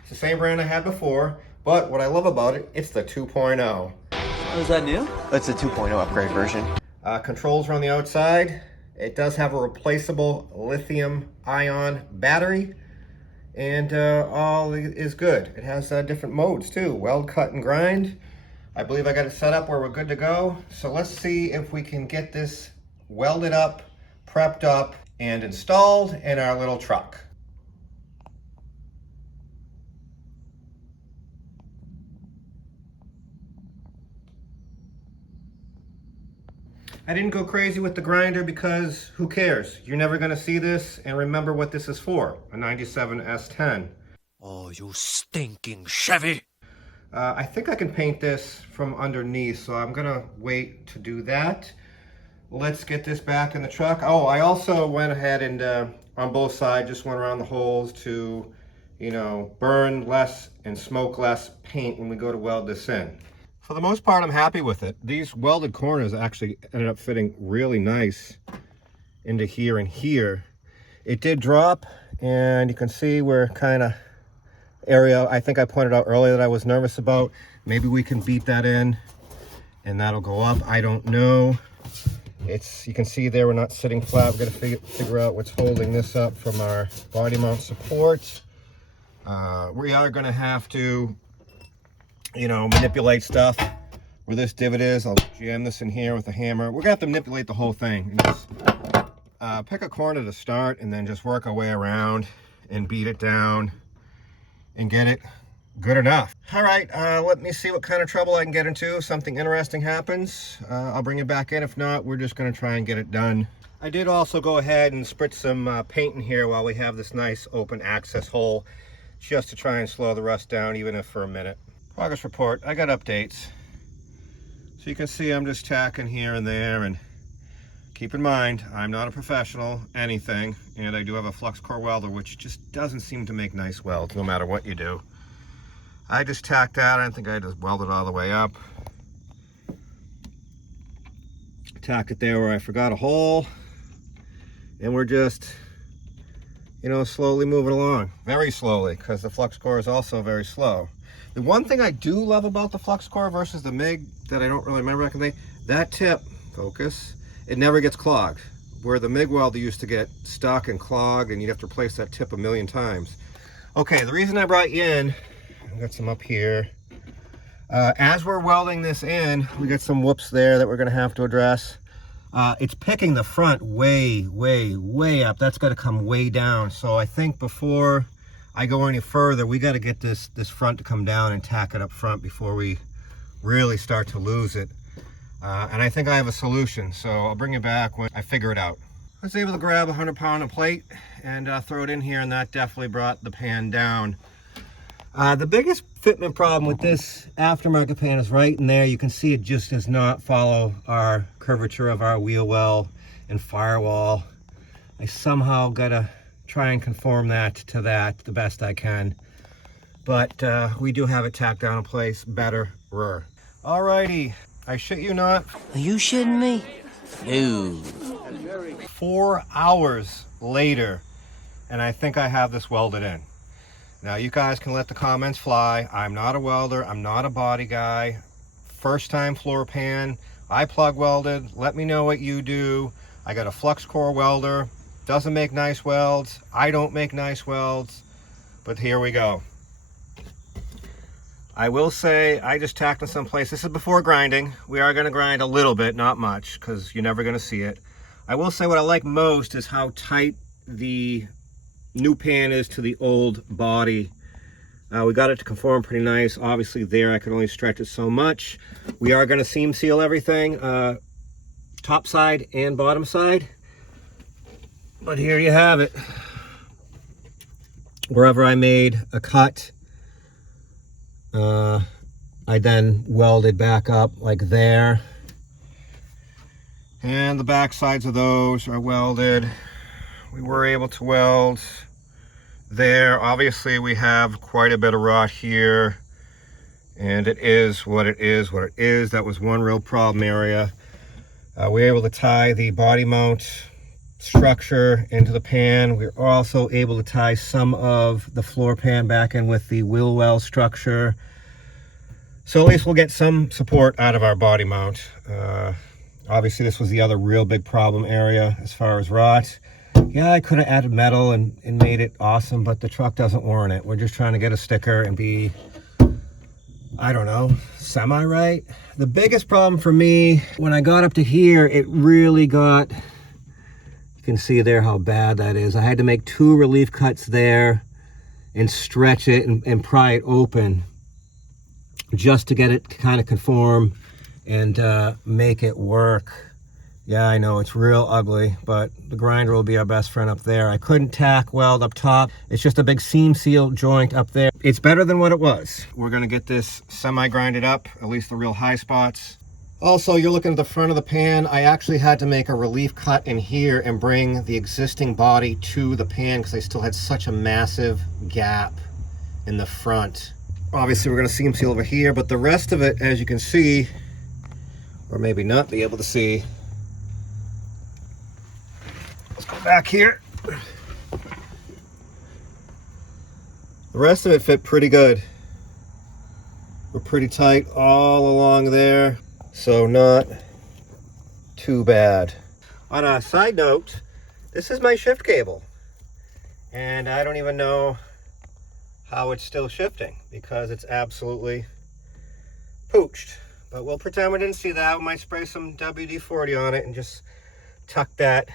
It's the same brand I had before, but what I love about it, it's the 2.0. Oh, is that new? It's a 2.0 upgrade version. Controls are on the outside. It does have a replaceable lithium-ion battery, and all is good. It has different modes too, weld, cut, and grind. I believe I got it set up where we're good to go. So let's see if we can get this welded up, prepped up, and installed in our little truck. I didn't go crazy with the grinder because who cares? You're never gonna see this and remember what this is for, a 97 S10. Oh, you stinking Chevy! I think I can paint this from underneath, so I'm gonna wait to do that. Let's get this back in the truck. Oh, I also went ahead and on both sides just went around the holes to, you know, burn less and smoke less paint when we go to weld this in. For the most part, I'm happy with it. These welded corners actually ended up fitting really nice into here and here. It did drop, and you can see we're kind of area I think I pointed out earlier that I was nervous about. Maybe we can beat that in and that'll go up. I don't know. You can see there we're not sitting flat. We're going to figure out what's holding this up from our body mount support. We are going to have to, you know, manipulate stuff where this divot is. I'll jam this in here with a hammer. We're gonna have to manipulate the whole thing. And just pick a corner to start and then just work our way around and beat it down and get it good enough. All right, let me see what kind of trouble I can get into. If something interesting happens, I'll bring it back in. If not, we're just gonna try and get it done. I did also go ahead and spritz some paint in here while we have this nice open access hole, just to try and slow the rust down, even if for a minute. Progress report, I got updates. So you can see I'm just tacking here and there, and keep in mind, I'm not a professional, anything, and I do have a flux core welder, which just doesn't seem to make nice welds, no matter what you do. I just tacked that. I don't think I just welded all the way up. Tacked it there where I forgot a hole, and we're just, you know, slowly moving along. Very slowly, because the flux core is also very slow. The one thing I do love about the flux core versus the MIG that I don't really remember back in the day, that tip, focus, it never gets clogged. Where the MIG welder used to get stuck and clogged and you'd have to replace that tip a million times. Okay, the reason I brought you in, I got some up here. As we're welding this in, we got some whoops there that we're gonna have to address. It's picking the front way, way, way up. That's gotta come way down. So I think before I go any further, we got to get this front to come down and tack it up front before we really start to lose it. And I think I have a solution, so I'll bring it back when I figure it out. I was able to grab a 100-pound plate and throw it in here, and that definitely brought the pan down. The biggest fitment problem with this aftermarket pan is right in there. You can see it just does not follow our curvature of our wheel well and firewall. I somehow got to try and conform that to that the best I can, but we do have it tacked down in place better. Alrighty, I shit you not, Are you shitting me? No. 4 hours later, and I think I have this welded in. Now you guys can let the comments fly. I'm not a welder, I'm not a body guy. First time floor pan, I plug welded. Let me know what you do. I got a flux core welder, doesn't make nice welds. I don't make nice welds, but here we go. I will say I just tacked in some place. This is before grinding. We are gonna grind a little bit, not much, because you're never gonna see it. I will say what I like most is how tight the new pan is to the old body. We got it to conform pretty nice. Obviously there I could only stretch it so much. We are going to seam seal everything, top side and bottom side. But here you have it. Wherever I made a cut, I then welded back up like there. And the back sides of those are welded. We were able to weld there. Obviously we have quite a bit of rot here, and it is what it is. That was one real problem area. We were able to tie the body mount structure into the pan. We were also able to tie some of the floor pan back in with the wheel well structure, so at least we'll get some support out of our body mount. Obviously this was the other real big problem area as far as rot. Yeah, I could have added metal and made it awesome, but the truck doesn't warrant it. We're just trying to get a sticker and be, I don't know, semi-right. The biggest problem for me, when I got up to here, it really got, you can see there how bad that is. I had to make 2 relief cuts there and stretch it and pry it open just to get it to kind of conform and make it work. Yeah, I know it's real ugly, but the grinder will be our best friend up there. I couldn't tack weld up top. It's just a big seam seal joint up there. It's better than what it was. We're gonna get this semi-grinded up, at least the real high spots. Also, you're looking at the front of the pan. I actually had to make a relief cut in here and bring the existing body to the pan because I still had such a massive gap in the front. Obviously, we're gonna seam seal over here, but the rest of it, as you can see, or maybe not be able to see, let's go back here. The rest of it fit pretty good. We're pretty tight all along there, so not too bad. On a side note, this is my shift cable, and I don't even know how it's still shifting because it's absolutely pooched. But we'll pretend we didn't see that. We might spray some WD-40 on it and just tuck that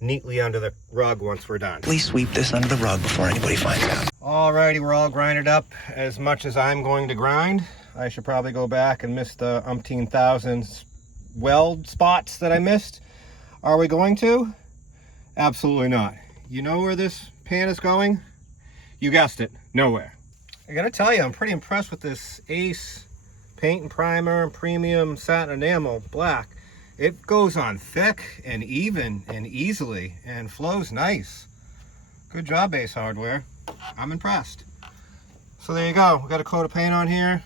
neatly under the rug once we're done. Please sweep this under the rug before anybody finds out. Alrighty, we're all grinded up as much as I'm going to grind. I should probably go back and miss the umpteen thousands weld spots that I missed. Are we going to? Absolutely not. You know where this pan is going? You guessed it, nowhere. I gotta tell you, I'm pretty impressed with this Ace paint and primer, premium satin enamel black. It goes on thick and even and easily and flows nice. Good job, Ace Hardware. I'm impressed. So there you go. We got a coat of paint on here.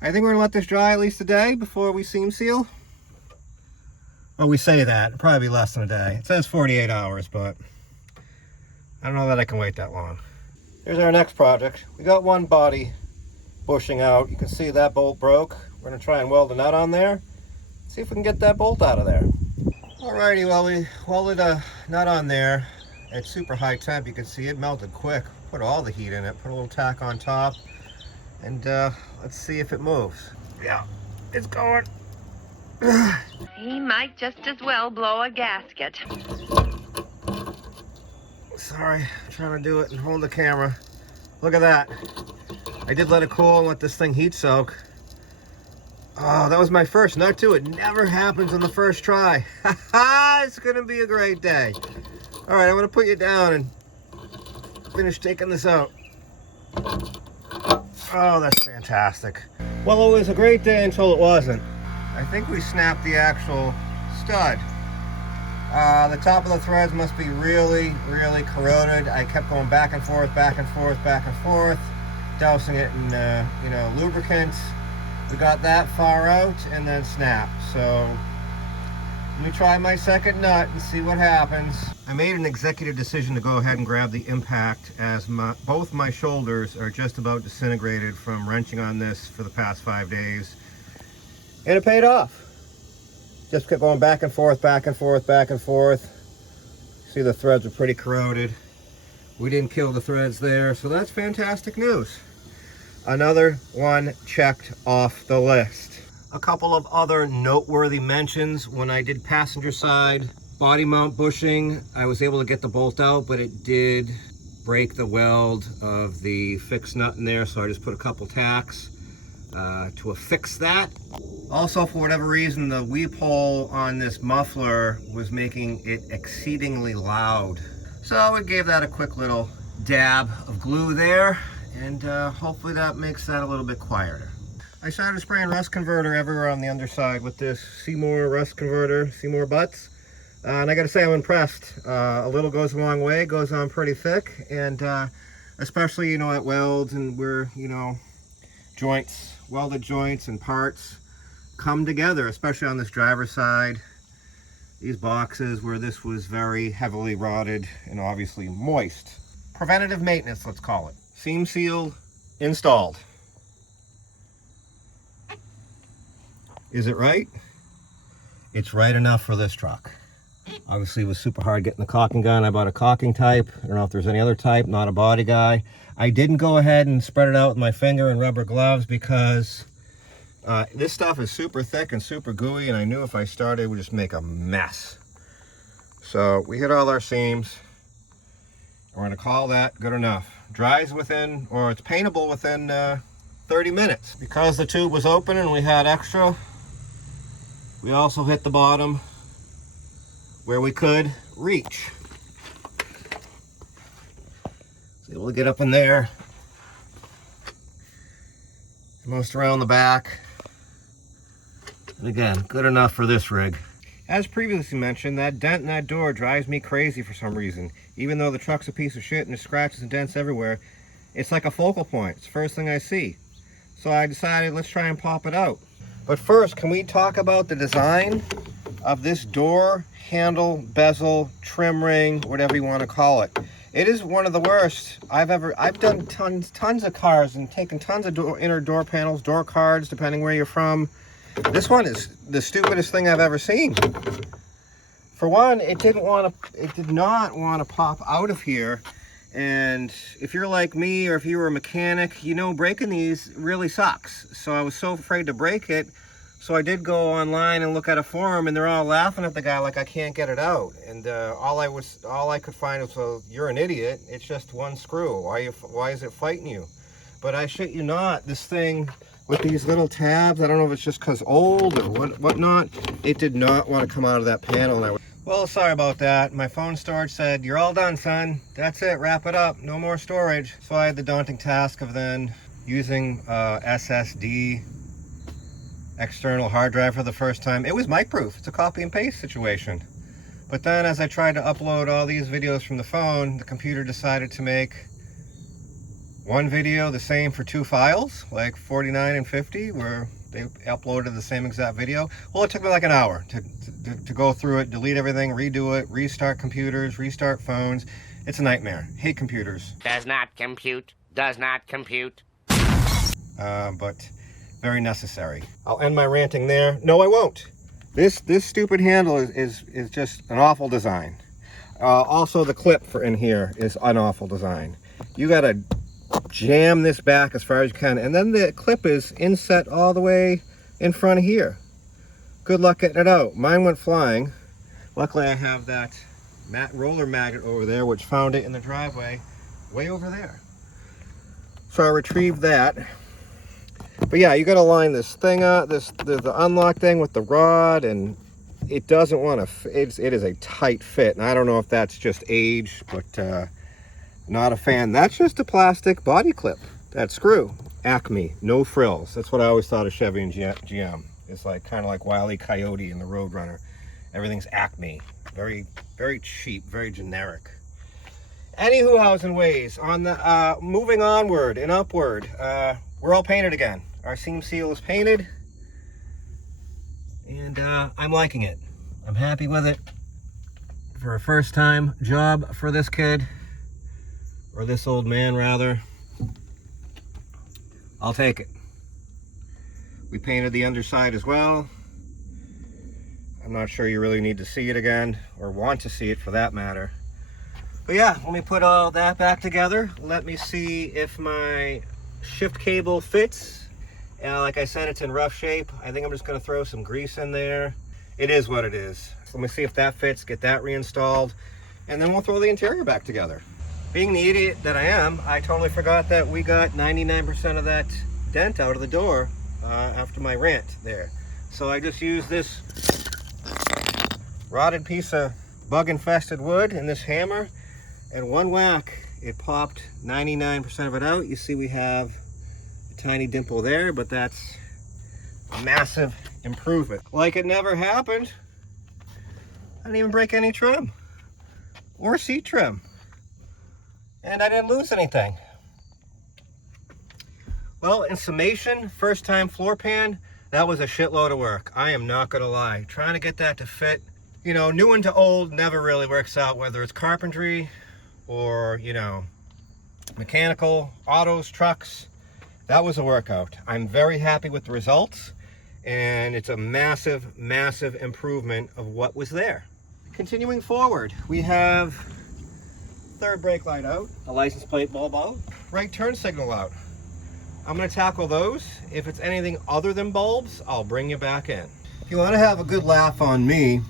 I think we're gonna let this dry at least a day before we seam seal. Well, we say that. It'll probably be less than a day. It says 48 hours, but I don't know that I can wait that long. Here's our next project. We got one body bushing out. You can see that bolt broke. We're gonna try and weld a nut on there. See if we can get that bolt out of there. Alrighty, well, we welded a nut on there at super high temp. You can see it melted quick. Put all the heat in it, put a little tack on top, and let's see if it moves. Yeah, it's going. He might just as well blow a gasket. Sorry, I'm trying to do it and hold the camera. Look at that. I did let it cool and let this thing heat soak. Oh, that was my first nut too. It never happens on the first try. It's gonna be a great day. All right, I'm gonna put you down and finish taking this out. Oh, that's fantastic. Well, it was a great day until it wasn't. I think we snapped the actual stud. The top of the threads must be really, really corroded. I kept going back and forth, back and forth, back and forth, dousing it in, lubricant. We got that far out and then snap. So let me try my second nut and see what happens. I made an executive decision to go ahead and grab the impact as both my shoulders are just about disintegrated from wrenching on this for the past 5 days. And it paid off. Just kept going back and forth, back and forth, back and forth. See, the threads are pretty corroded. We didn't kill the threads there, so that's fantastic news. Another one checked off the list. A couple of other noteworthy mentions. When I did passenger side body mount bushing, I was able to get the bolt out, but it did break the weld of the fixed nut in there, so I just put a couple tacks to affix that. Also, for whatever reason, the weep hole on this muffler was making it exceedingly loud. So we gave that a quick little dab of glue there, and hopefully that makes that a little bit quieter. I started spraying rust converter everywhere on the underside with this Seymour rust converter, Seymour butts. And I gotta say, I'm impressed. A little goes a long way, goes on pretty thick, and especially, you know, at welds and where, you know, joints, welded joints and parts come together, especially on this driver's side. These boxes where this was very heavily rotted and obviously moist. Preventative maintenance, let's call it. Seam sealed, installed. Is it right? It's right enough for this truck. Obviously, it was super hard getting the caulking gun. I bought a caulking type. I don't know if there's any other type, not a body guy. I didn't go ahead and spread it out with my finger and rubber gloves because this stuff is super thick and super gooey, and I knew if I started, it would just make a mess. So we hit all our seams. We're gonna call that good enough. Dries within, or it's paintable within 30 minutes. Because the tube was open and we had extra, we also hit the bottom where we could reach. So able to get up in there, most around the back. And again, good enough for this rig. As previously mentioned, that dent in that door drives me crazy for some reason. Even though the truck's a piece of shit and there's scratches and dents everywhere, it's like a focal point. It's the first thing I see. So I decided, let's try and pop it out. But first, can we talk about the design of this door handle, bezel, trim ring, whatever you want to call it? It is one of the worst I've done tons of cars and taken tons of inner door panels, door cards, depending where you're from. This one is the stupidest thing I've ever seen. For one, it did not want to pop out of here. And if you're like me, or if you were a mechanic, you know breaking these really sucks. So I was so afraid to break it. So I did go online and look at a forum, and they're all laughing at the guy like I can't get it out. And all I could find was, well, you're an idiot. It's just one screw. Why is it fighting you? But I shit you not, this thing with these little tabs, I don't know if it's just because old or whatnot, it did not want to come out of that panel. And well, sorry about that. My phone storage said, you're all done, son. That's it, wrap it up, no more storage. So I had the daunting task of then using SSD external hard drive for the first time. It was mic proof, it's a copy and paste situation. But then as I tried to upload all these videos from the phone, the computer decided to make one video the same for two files, like 49 and 50, where they uploaded the same exact video. Well, it took me like an hour to go through it, delete everything, redo it, restart computers, restart phones. It's a nightmare. Hate computers. Does not compute. Does not compute. But very necessary. I'll end my ranting there. No, I won't. This stupid handle is just an awful design. Also, the clip for in here is an awful design. You gotta jam this back as far as you can, and then the clip is inset all the way in front of here. Good luck getting it out. Mine went flying. Luckily I have that roller magnet over there, which found it in the driveway way over there. So I retrieved that. But yeah, you got to line this thing up, the unlock thing with the rod, and it doesn't want to, it is a tight fit. And I don't know if that's just age, but not a fan. That's just a plastic body clip, that screw. Acme, no frills. That's what I always thought of Chevy and GM. It's like kind of like Wile E. Coyote in the Roadrunner. Everything's Acme. Very, very cheap, very generic. Anywho, hows and ways. On the moving onward and upward, we're all painted again. Our seam seal is painted, and I'm liking it. I'm happy with it. For a first time job for this kid, or this old man rather, I'll take it. We painted the underside as well. I'm not sure you really need to see it again, or want to see it for that matter. But yeah, let me put all that back together. Let me see if my shift cable fits. Like I said, it's in rough shape. I think I'm just gonna throw some grease in there. It is what it is. So let me see if that fits, get that reinstalled, and then we'll throw the interior back together. Being the idiot that I am, I totally forgot that we got 99% of that dent out of the door after my rant there. So I just used this rotted piece of bug-infested wood and this hammer, and one whack, it popped 99% of it out. You see we have a tiny dimple there, but that's a massive improvement. Like it never happened. I didn't even break any trim or seat trim, and I didn't lose anything. Well, in summation, first time floor pan, that was a shitload of work. I am not gonna lie. Trying to get that to fit, you know, new into old never really works out, whether it's carpentry or, you know, mechanical, autos, trucks. That was a workout. I'm very happy with the results, and it's a massive, massive improvement of what was there. Continuing forward, we have third brake light out, a license plate bulb out, right turn signal out. I'm going to tackle those. If it's anything other than bulbs, I'll bring you back in. If you want to have a good laugh on me,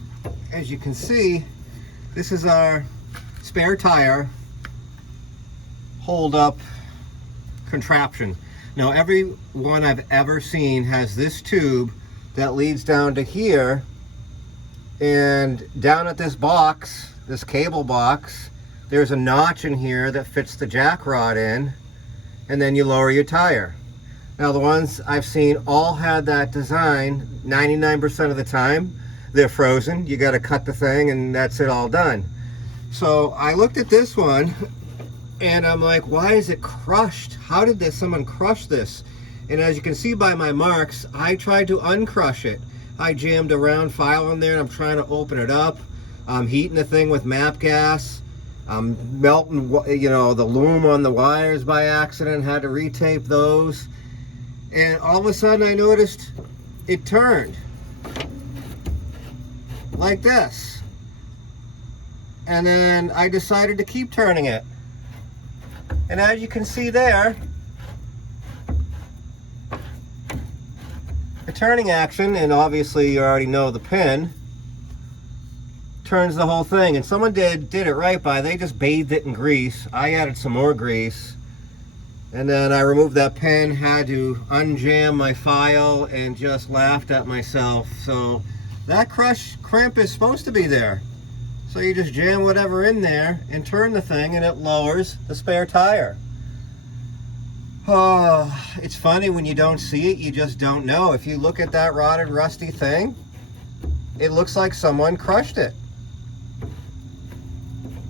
as you can see, this is our spare tire hold up contraption. Now, every one I've ever seen has this tube that leads down to here, and down at this box, this cable box, there's a notch in here that fits the jack rod in, and then you lower your tire. Now, the ones I've seen all had that design. 99% of the time they're frozen. You got to cut the thing and that's it, all done. So I looked at this one and I'm like, why is it crushed? How did someone crush this? And as you can see by my marks, I tried to uncrush it. I jammed a round file in there and I'm trying to open it up. I'm heating the thing with MAP gas. I'm melting, you know, the loom on the wires by accident, had to retape those. And all of a sudden I noticed it turned like this. And then I decided to keep turning it. And as you can see there, the turning action, and obviously you already know the pin, turns the whole thing. And someone did it right by, they just bathed it in grease. I added some more grease, and then I removed that pin, had to unjam my file, and just laughed at myself. So that crimp is supposed to be there. So you just jam whatever in there and turn the thing, and it lowers the spare tire. Oh, it's funny when you don't see it, you just don't know. If you look at that rotted, rusty thing, it looks like someone crushed it.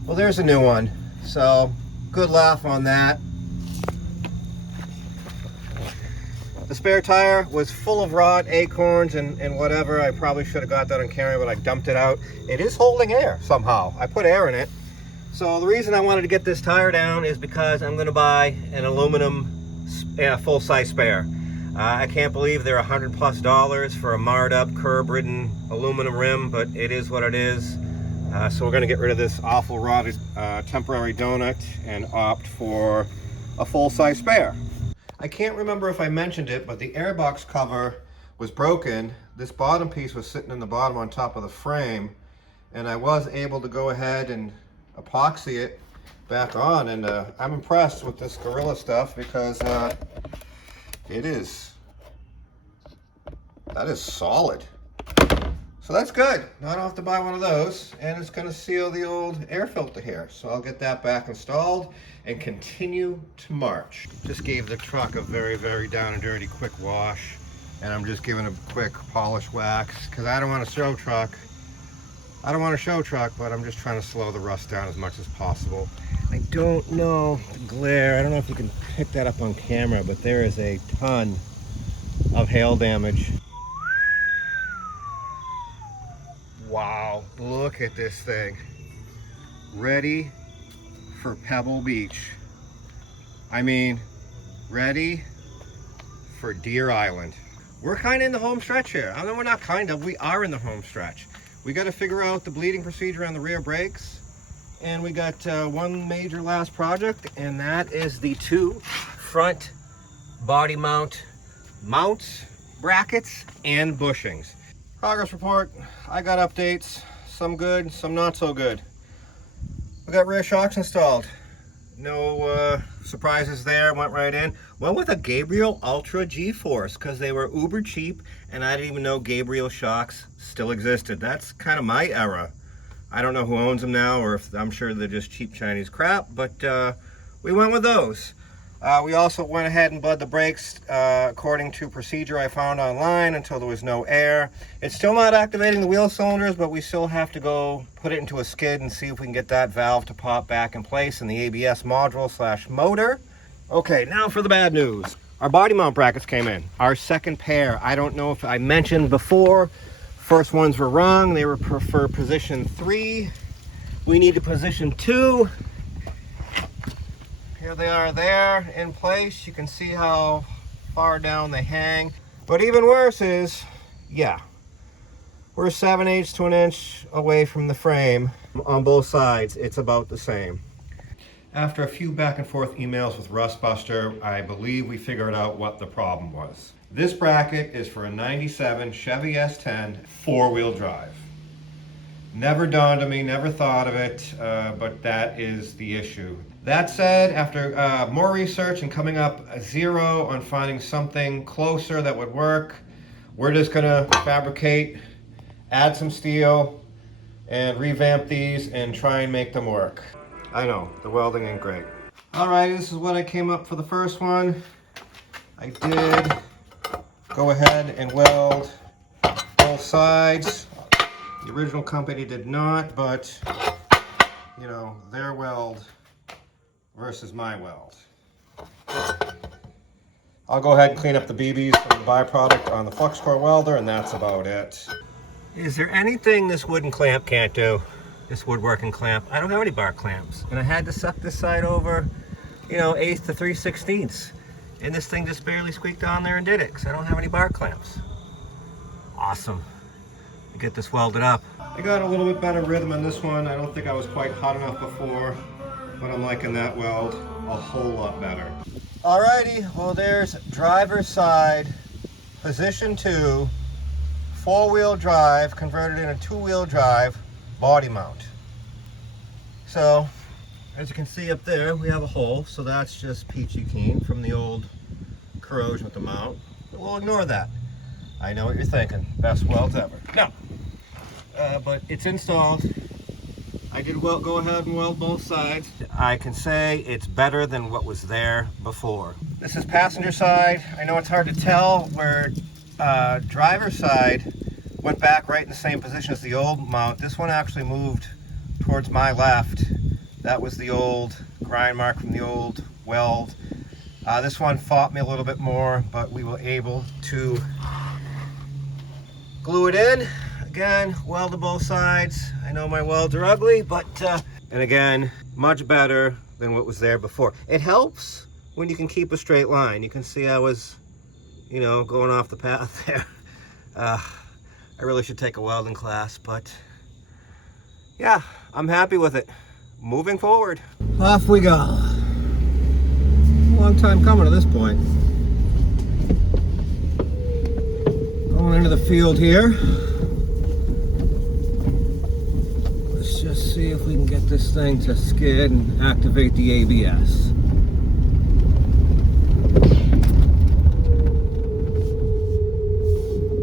Well, there's a new one. So, good laugh on that. The spare tire was full of rot, acorns, and whatever. I probably should have got that on camera, but I dumped it out. It is holding air somehow. I put air in it. So the reason I wanted to get this tire down is because I'm going to buy an aluminum full-size spare. I can't believe they're $100+ for a marred up, curb-ridden aluminum rim, but it is what it is. So we're going to get rid of this awful rotted temporary donut and opt for a full-size spare. I can't remember if I mentioned it, but the airbox cover was broken. This bottom piece was sitting in the bottom on top of the frame, and I was able to go ahead and epoxy it back on, and I'm impressed with this Gorilla stuff because that is solid. So that's good. Now I don't have to buy one of those, and it's going to seal the old air filter here. So I'll get that back installed and continue to march. Just gave the truck a very, very down and dirty quick wash, and I'm just giving a quick polish wax because I don't want a show truck. I don't want a show truck, but I'm just trying to slow the rust down as much as possible. I don't know the glare. I don't know if you can pick that up on camera, but there is a ton of hail damage. Wow, look at this thing. Ready for Pebble Beach. I mean, ready for Deer Island. We're kind of in the home stretch here. I mean, we're not kind of, we are in the home stretch. We got to figure out the bleeding procedure on the rear brakes. And we got one major last project, and that is the 2 front body mounts, brackets, and bushings. Progress report, I got updates, some good, some not so good. We got rear shocks installed. No surprises there, went right in. Went with a Gabriel Ultra G-Force because they were uber cheap and I didn't even know Gabriel shocks still existed. That's kind of my era. I don't know who owns them now, or if I'm sure they're just cheap Chinese crap, but we went with those. We also went ahead and bled the brakes according to procedure I found online until there was no air. It's still not activating the wheel cylinders, but we still have to go put it into a skid and see if we can get that valve to pop back in place in the ABS module / motor. Okay, now for the bad news. Our body mount brackets came in. Our second pair. I don't know if I mentioned before. First ones were wrong. They were for position 3. We need to position 2. Here they are there in place. You can see how far down they hang. But even worse is, yeah, we're 7/8 to an inch away from the frame. On both sides, it's about the same. After a few back and forth emails with Rustbuster, I believe we figured out what the problem was. This bracket is for a 97 Chevy S10 4-wheel drive. Never dawned on me, never thought of it, but that is the issue. That said, after more research and coming up 0 on finding something closer that would work, we're just gonna fabricate, add some steel, and revamp these and try and make them work. I know, the welding ain't great. Alright, this is what I came up for the first one. I did go ahead and weld both sides. The original company did not, but you know, their weld versus my weld. I'll go ahead and clean up the BBs from the byproduct on the flux core welder, and that's about it. Is there anything this wooden clamp can't do? This woodworking clamp? I don't have any bar clamps. And I had to suck this side over, you know, 1/8 to 3/16. And this thing just barely squeaked on there and did it, because I don't have any bar clamps. Awesome. Get this welded up. I got a little bit better rhythm on this one. I don't think I was quite hot enough before, but I'm liking that weld a whole lot better. Alrighty, well there's driver's side, position 2, 4-wheel drive, converted in a 2-wheel drive, body mount. So, as you can see up there, we have a hole, so that's just peachy keen from the old corrosion with the mount. But we'll ignore that. I know what you're thinking, best welds ever. No. But it's installed. I did go ahead and weld both sides. I can say it's better than what was there before. This is passenger side. I know it's hard to tell where driver's side went back right in the same position as the old mount. This one actually moved towards my left. That was the old grind mark from the old weld. This one fought me a little bit more, but we were able to glue it in. Again, welded both sides. I know my welds are ugly, but, and again, much better than what was there before. It helps when you can keep a straight line. You can see I was, you know, going off the path there. I really should take a welding class, but yeah, I'm happy with it. Moving forward. Off we go. Long time coming to this point. Going into the field here. Let's just see if we can get this thing to skid and activate the ABS.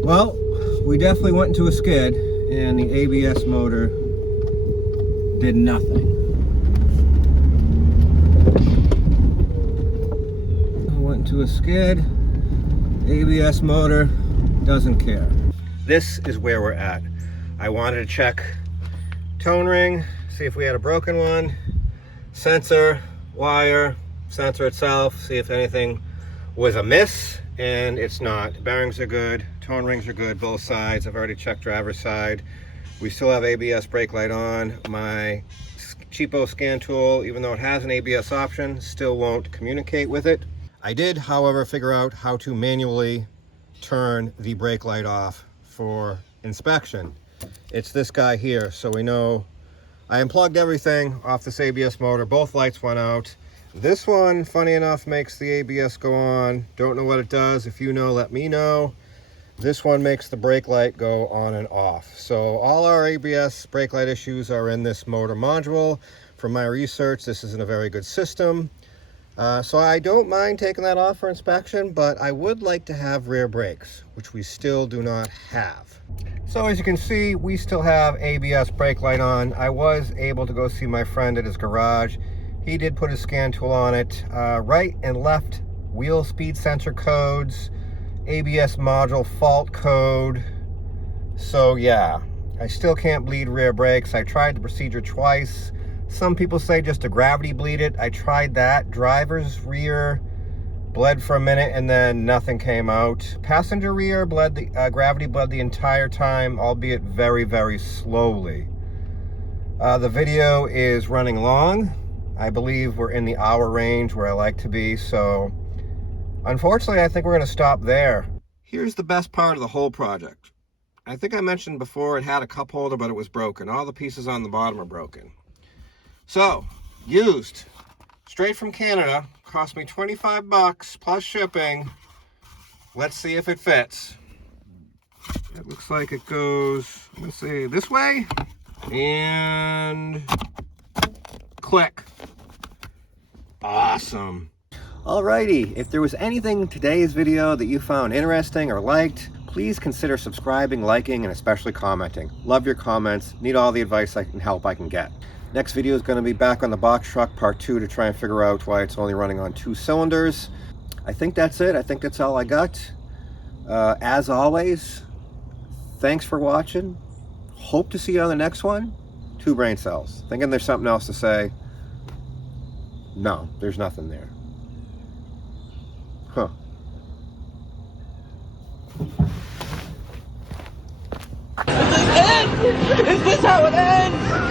Well, we definitely went into a skid and the ABS motor did nothing. I went into a skid, ABS motor doesn't care. This is where we're at. I wanted to check tone ring, see if we had a broken one, sensor, wire, sensor itself, see if anything was amiss. and it's not. Bearings are good, tone rings are good, both sides. I've already checked driver's side. We still have ABS brake light on. My cheapo scan tool, even though it has an ABS option, still won't communicate with it. I did, however, figure out how to manually turn the brake light off for inspection. It's this guy here, so we know. I unplugged everything off this ABS motor. Both lights went out. This one, funny enough, makes the ABS go on. Don't know what it does. If you know, let me know. This one makes the brake light go on and off. So all our ABS brake light issues are in this motor module. From my research, this isn't a very good system. So I don't mind taking that off for inspection, but I would like to have rear brakes, which we still do not have. So as you can see, we still have ABS brake light on. I was able to go see my friend at his garage. He did put his scan tool on it. Right and left wheel speed sensor codes, ABS module fault code. So yeah, I still can't bleed rear brakes. I tried the procedure twice. Some people say just to gravity bleed it. I tried that. Driver's rear bled for a minute and then nothing came out. Passenger rear bled, gravity bled the entire time, albeit very, very slowly. The video is running long. I believe we're in the hour range where I like to be, so unfortunately I think we're going to stop there. Here's the best part of the whole project. I think I mentioned before it had a cup holder, but it was broken. All the pieces on the bottom are broken. So, used, straight from Canada, cost me 25 bucks plus shipping. Let's see if it fits. It looks like it goes, let's see, this way, and click. Awesome. Alrighty, if there was anything in today's video that you found interesting or liked, please consider subscribing, liking, and especially commenting. Love your comments, need all the advice and help I can get. Next video is going to be back on the box truck, part 2, to try and figure out why it's only running on 2 cylinders. I think that's it. I think that's all I got. As always, thanks for watching. Hope to see you on the next one. 2 brain cells. Thinking there's something else to say. No, there's nothing there. Huh. Is this how it ends?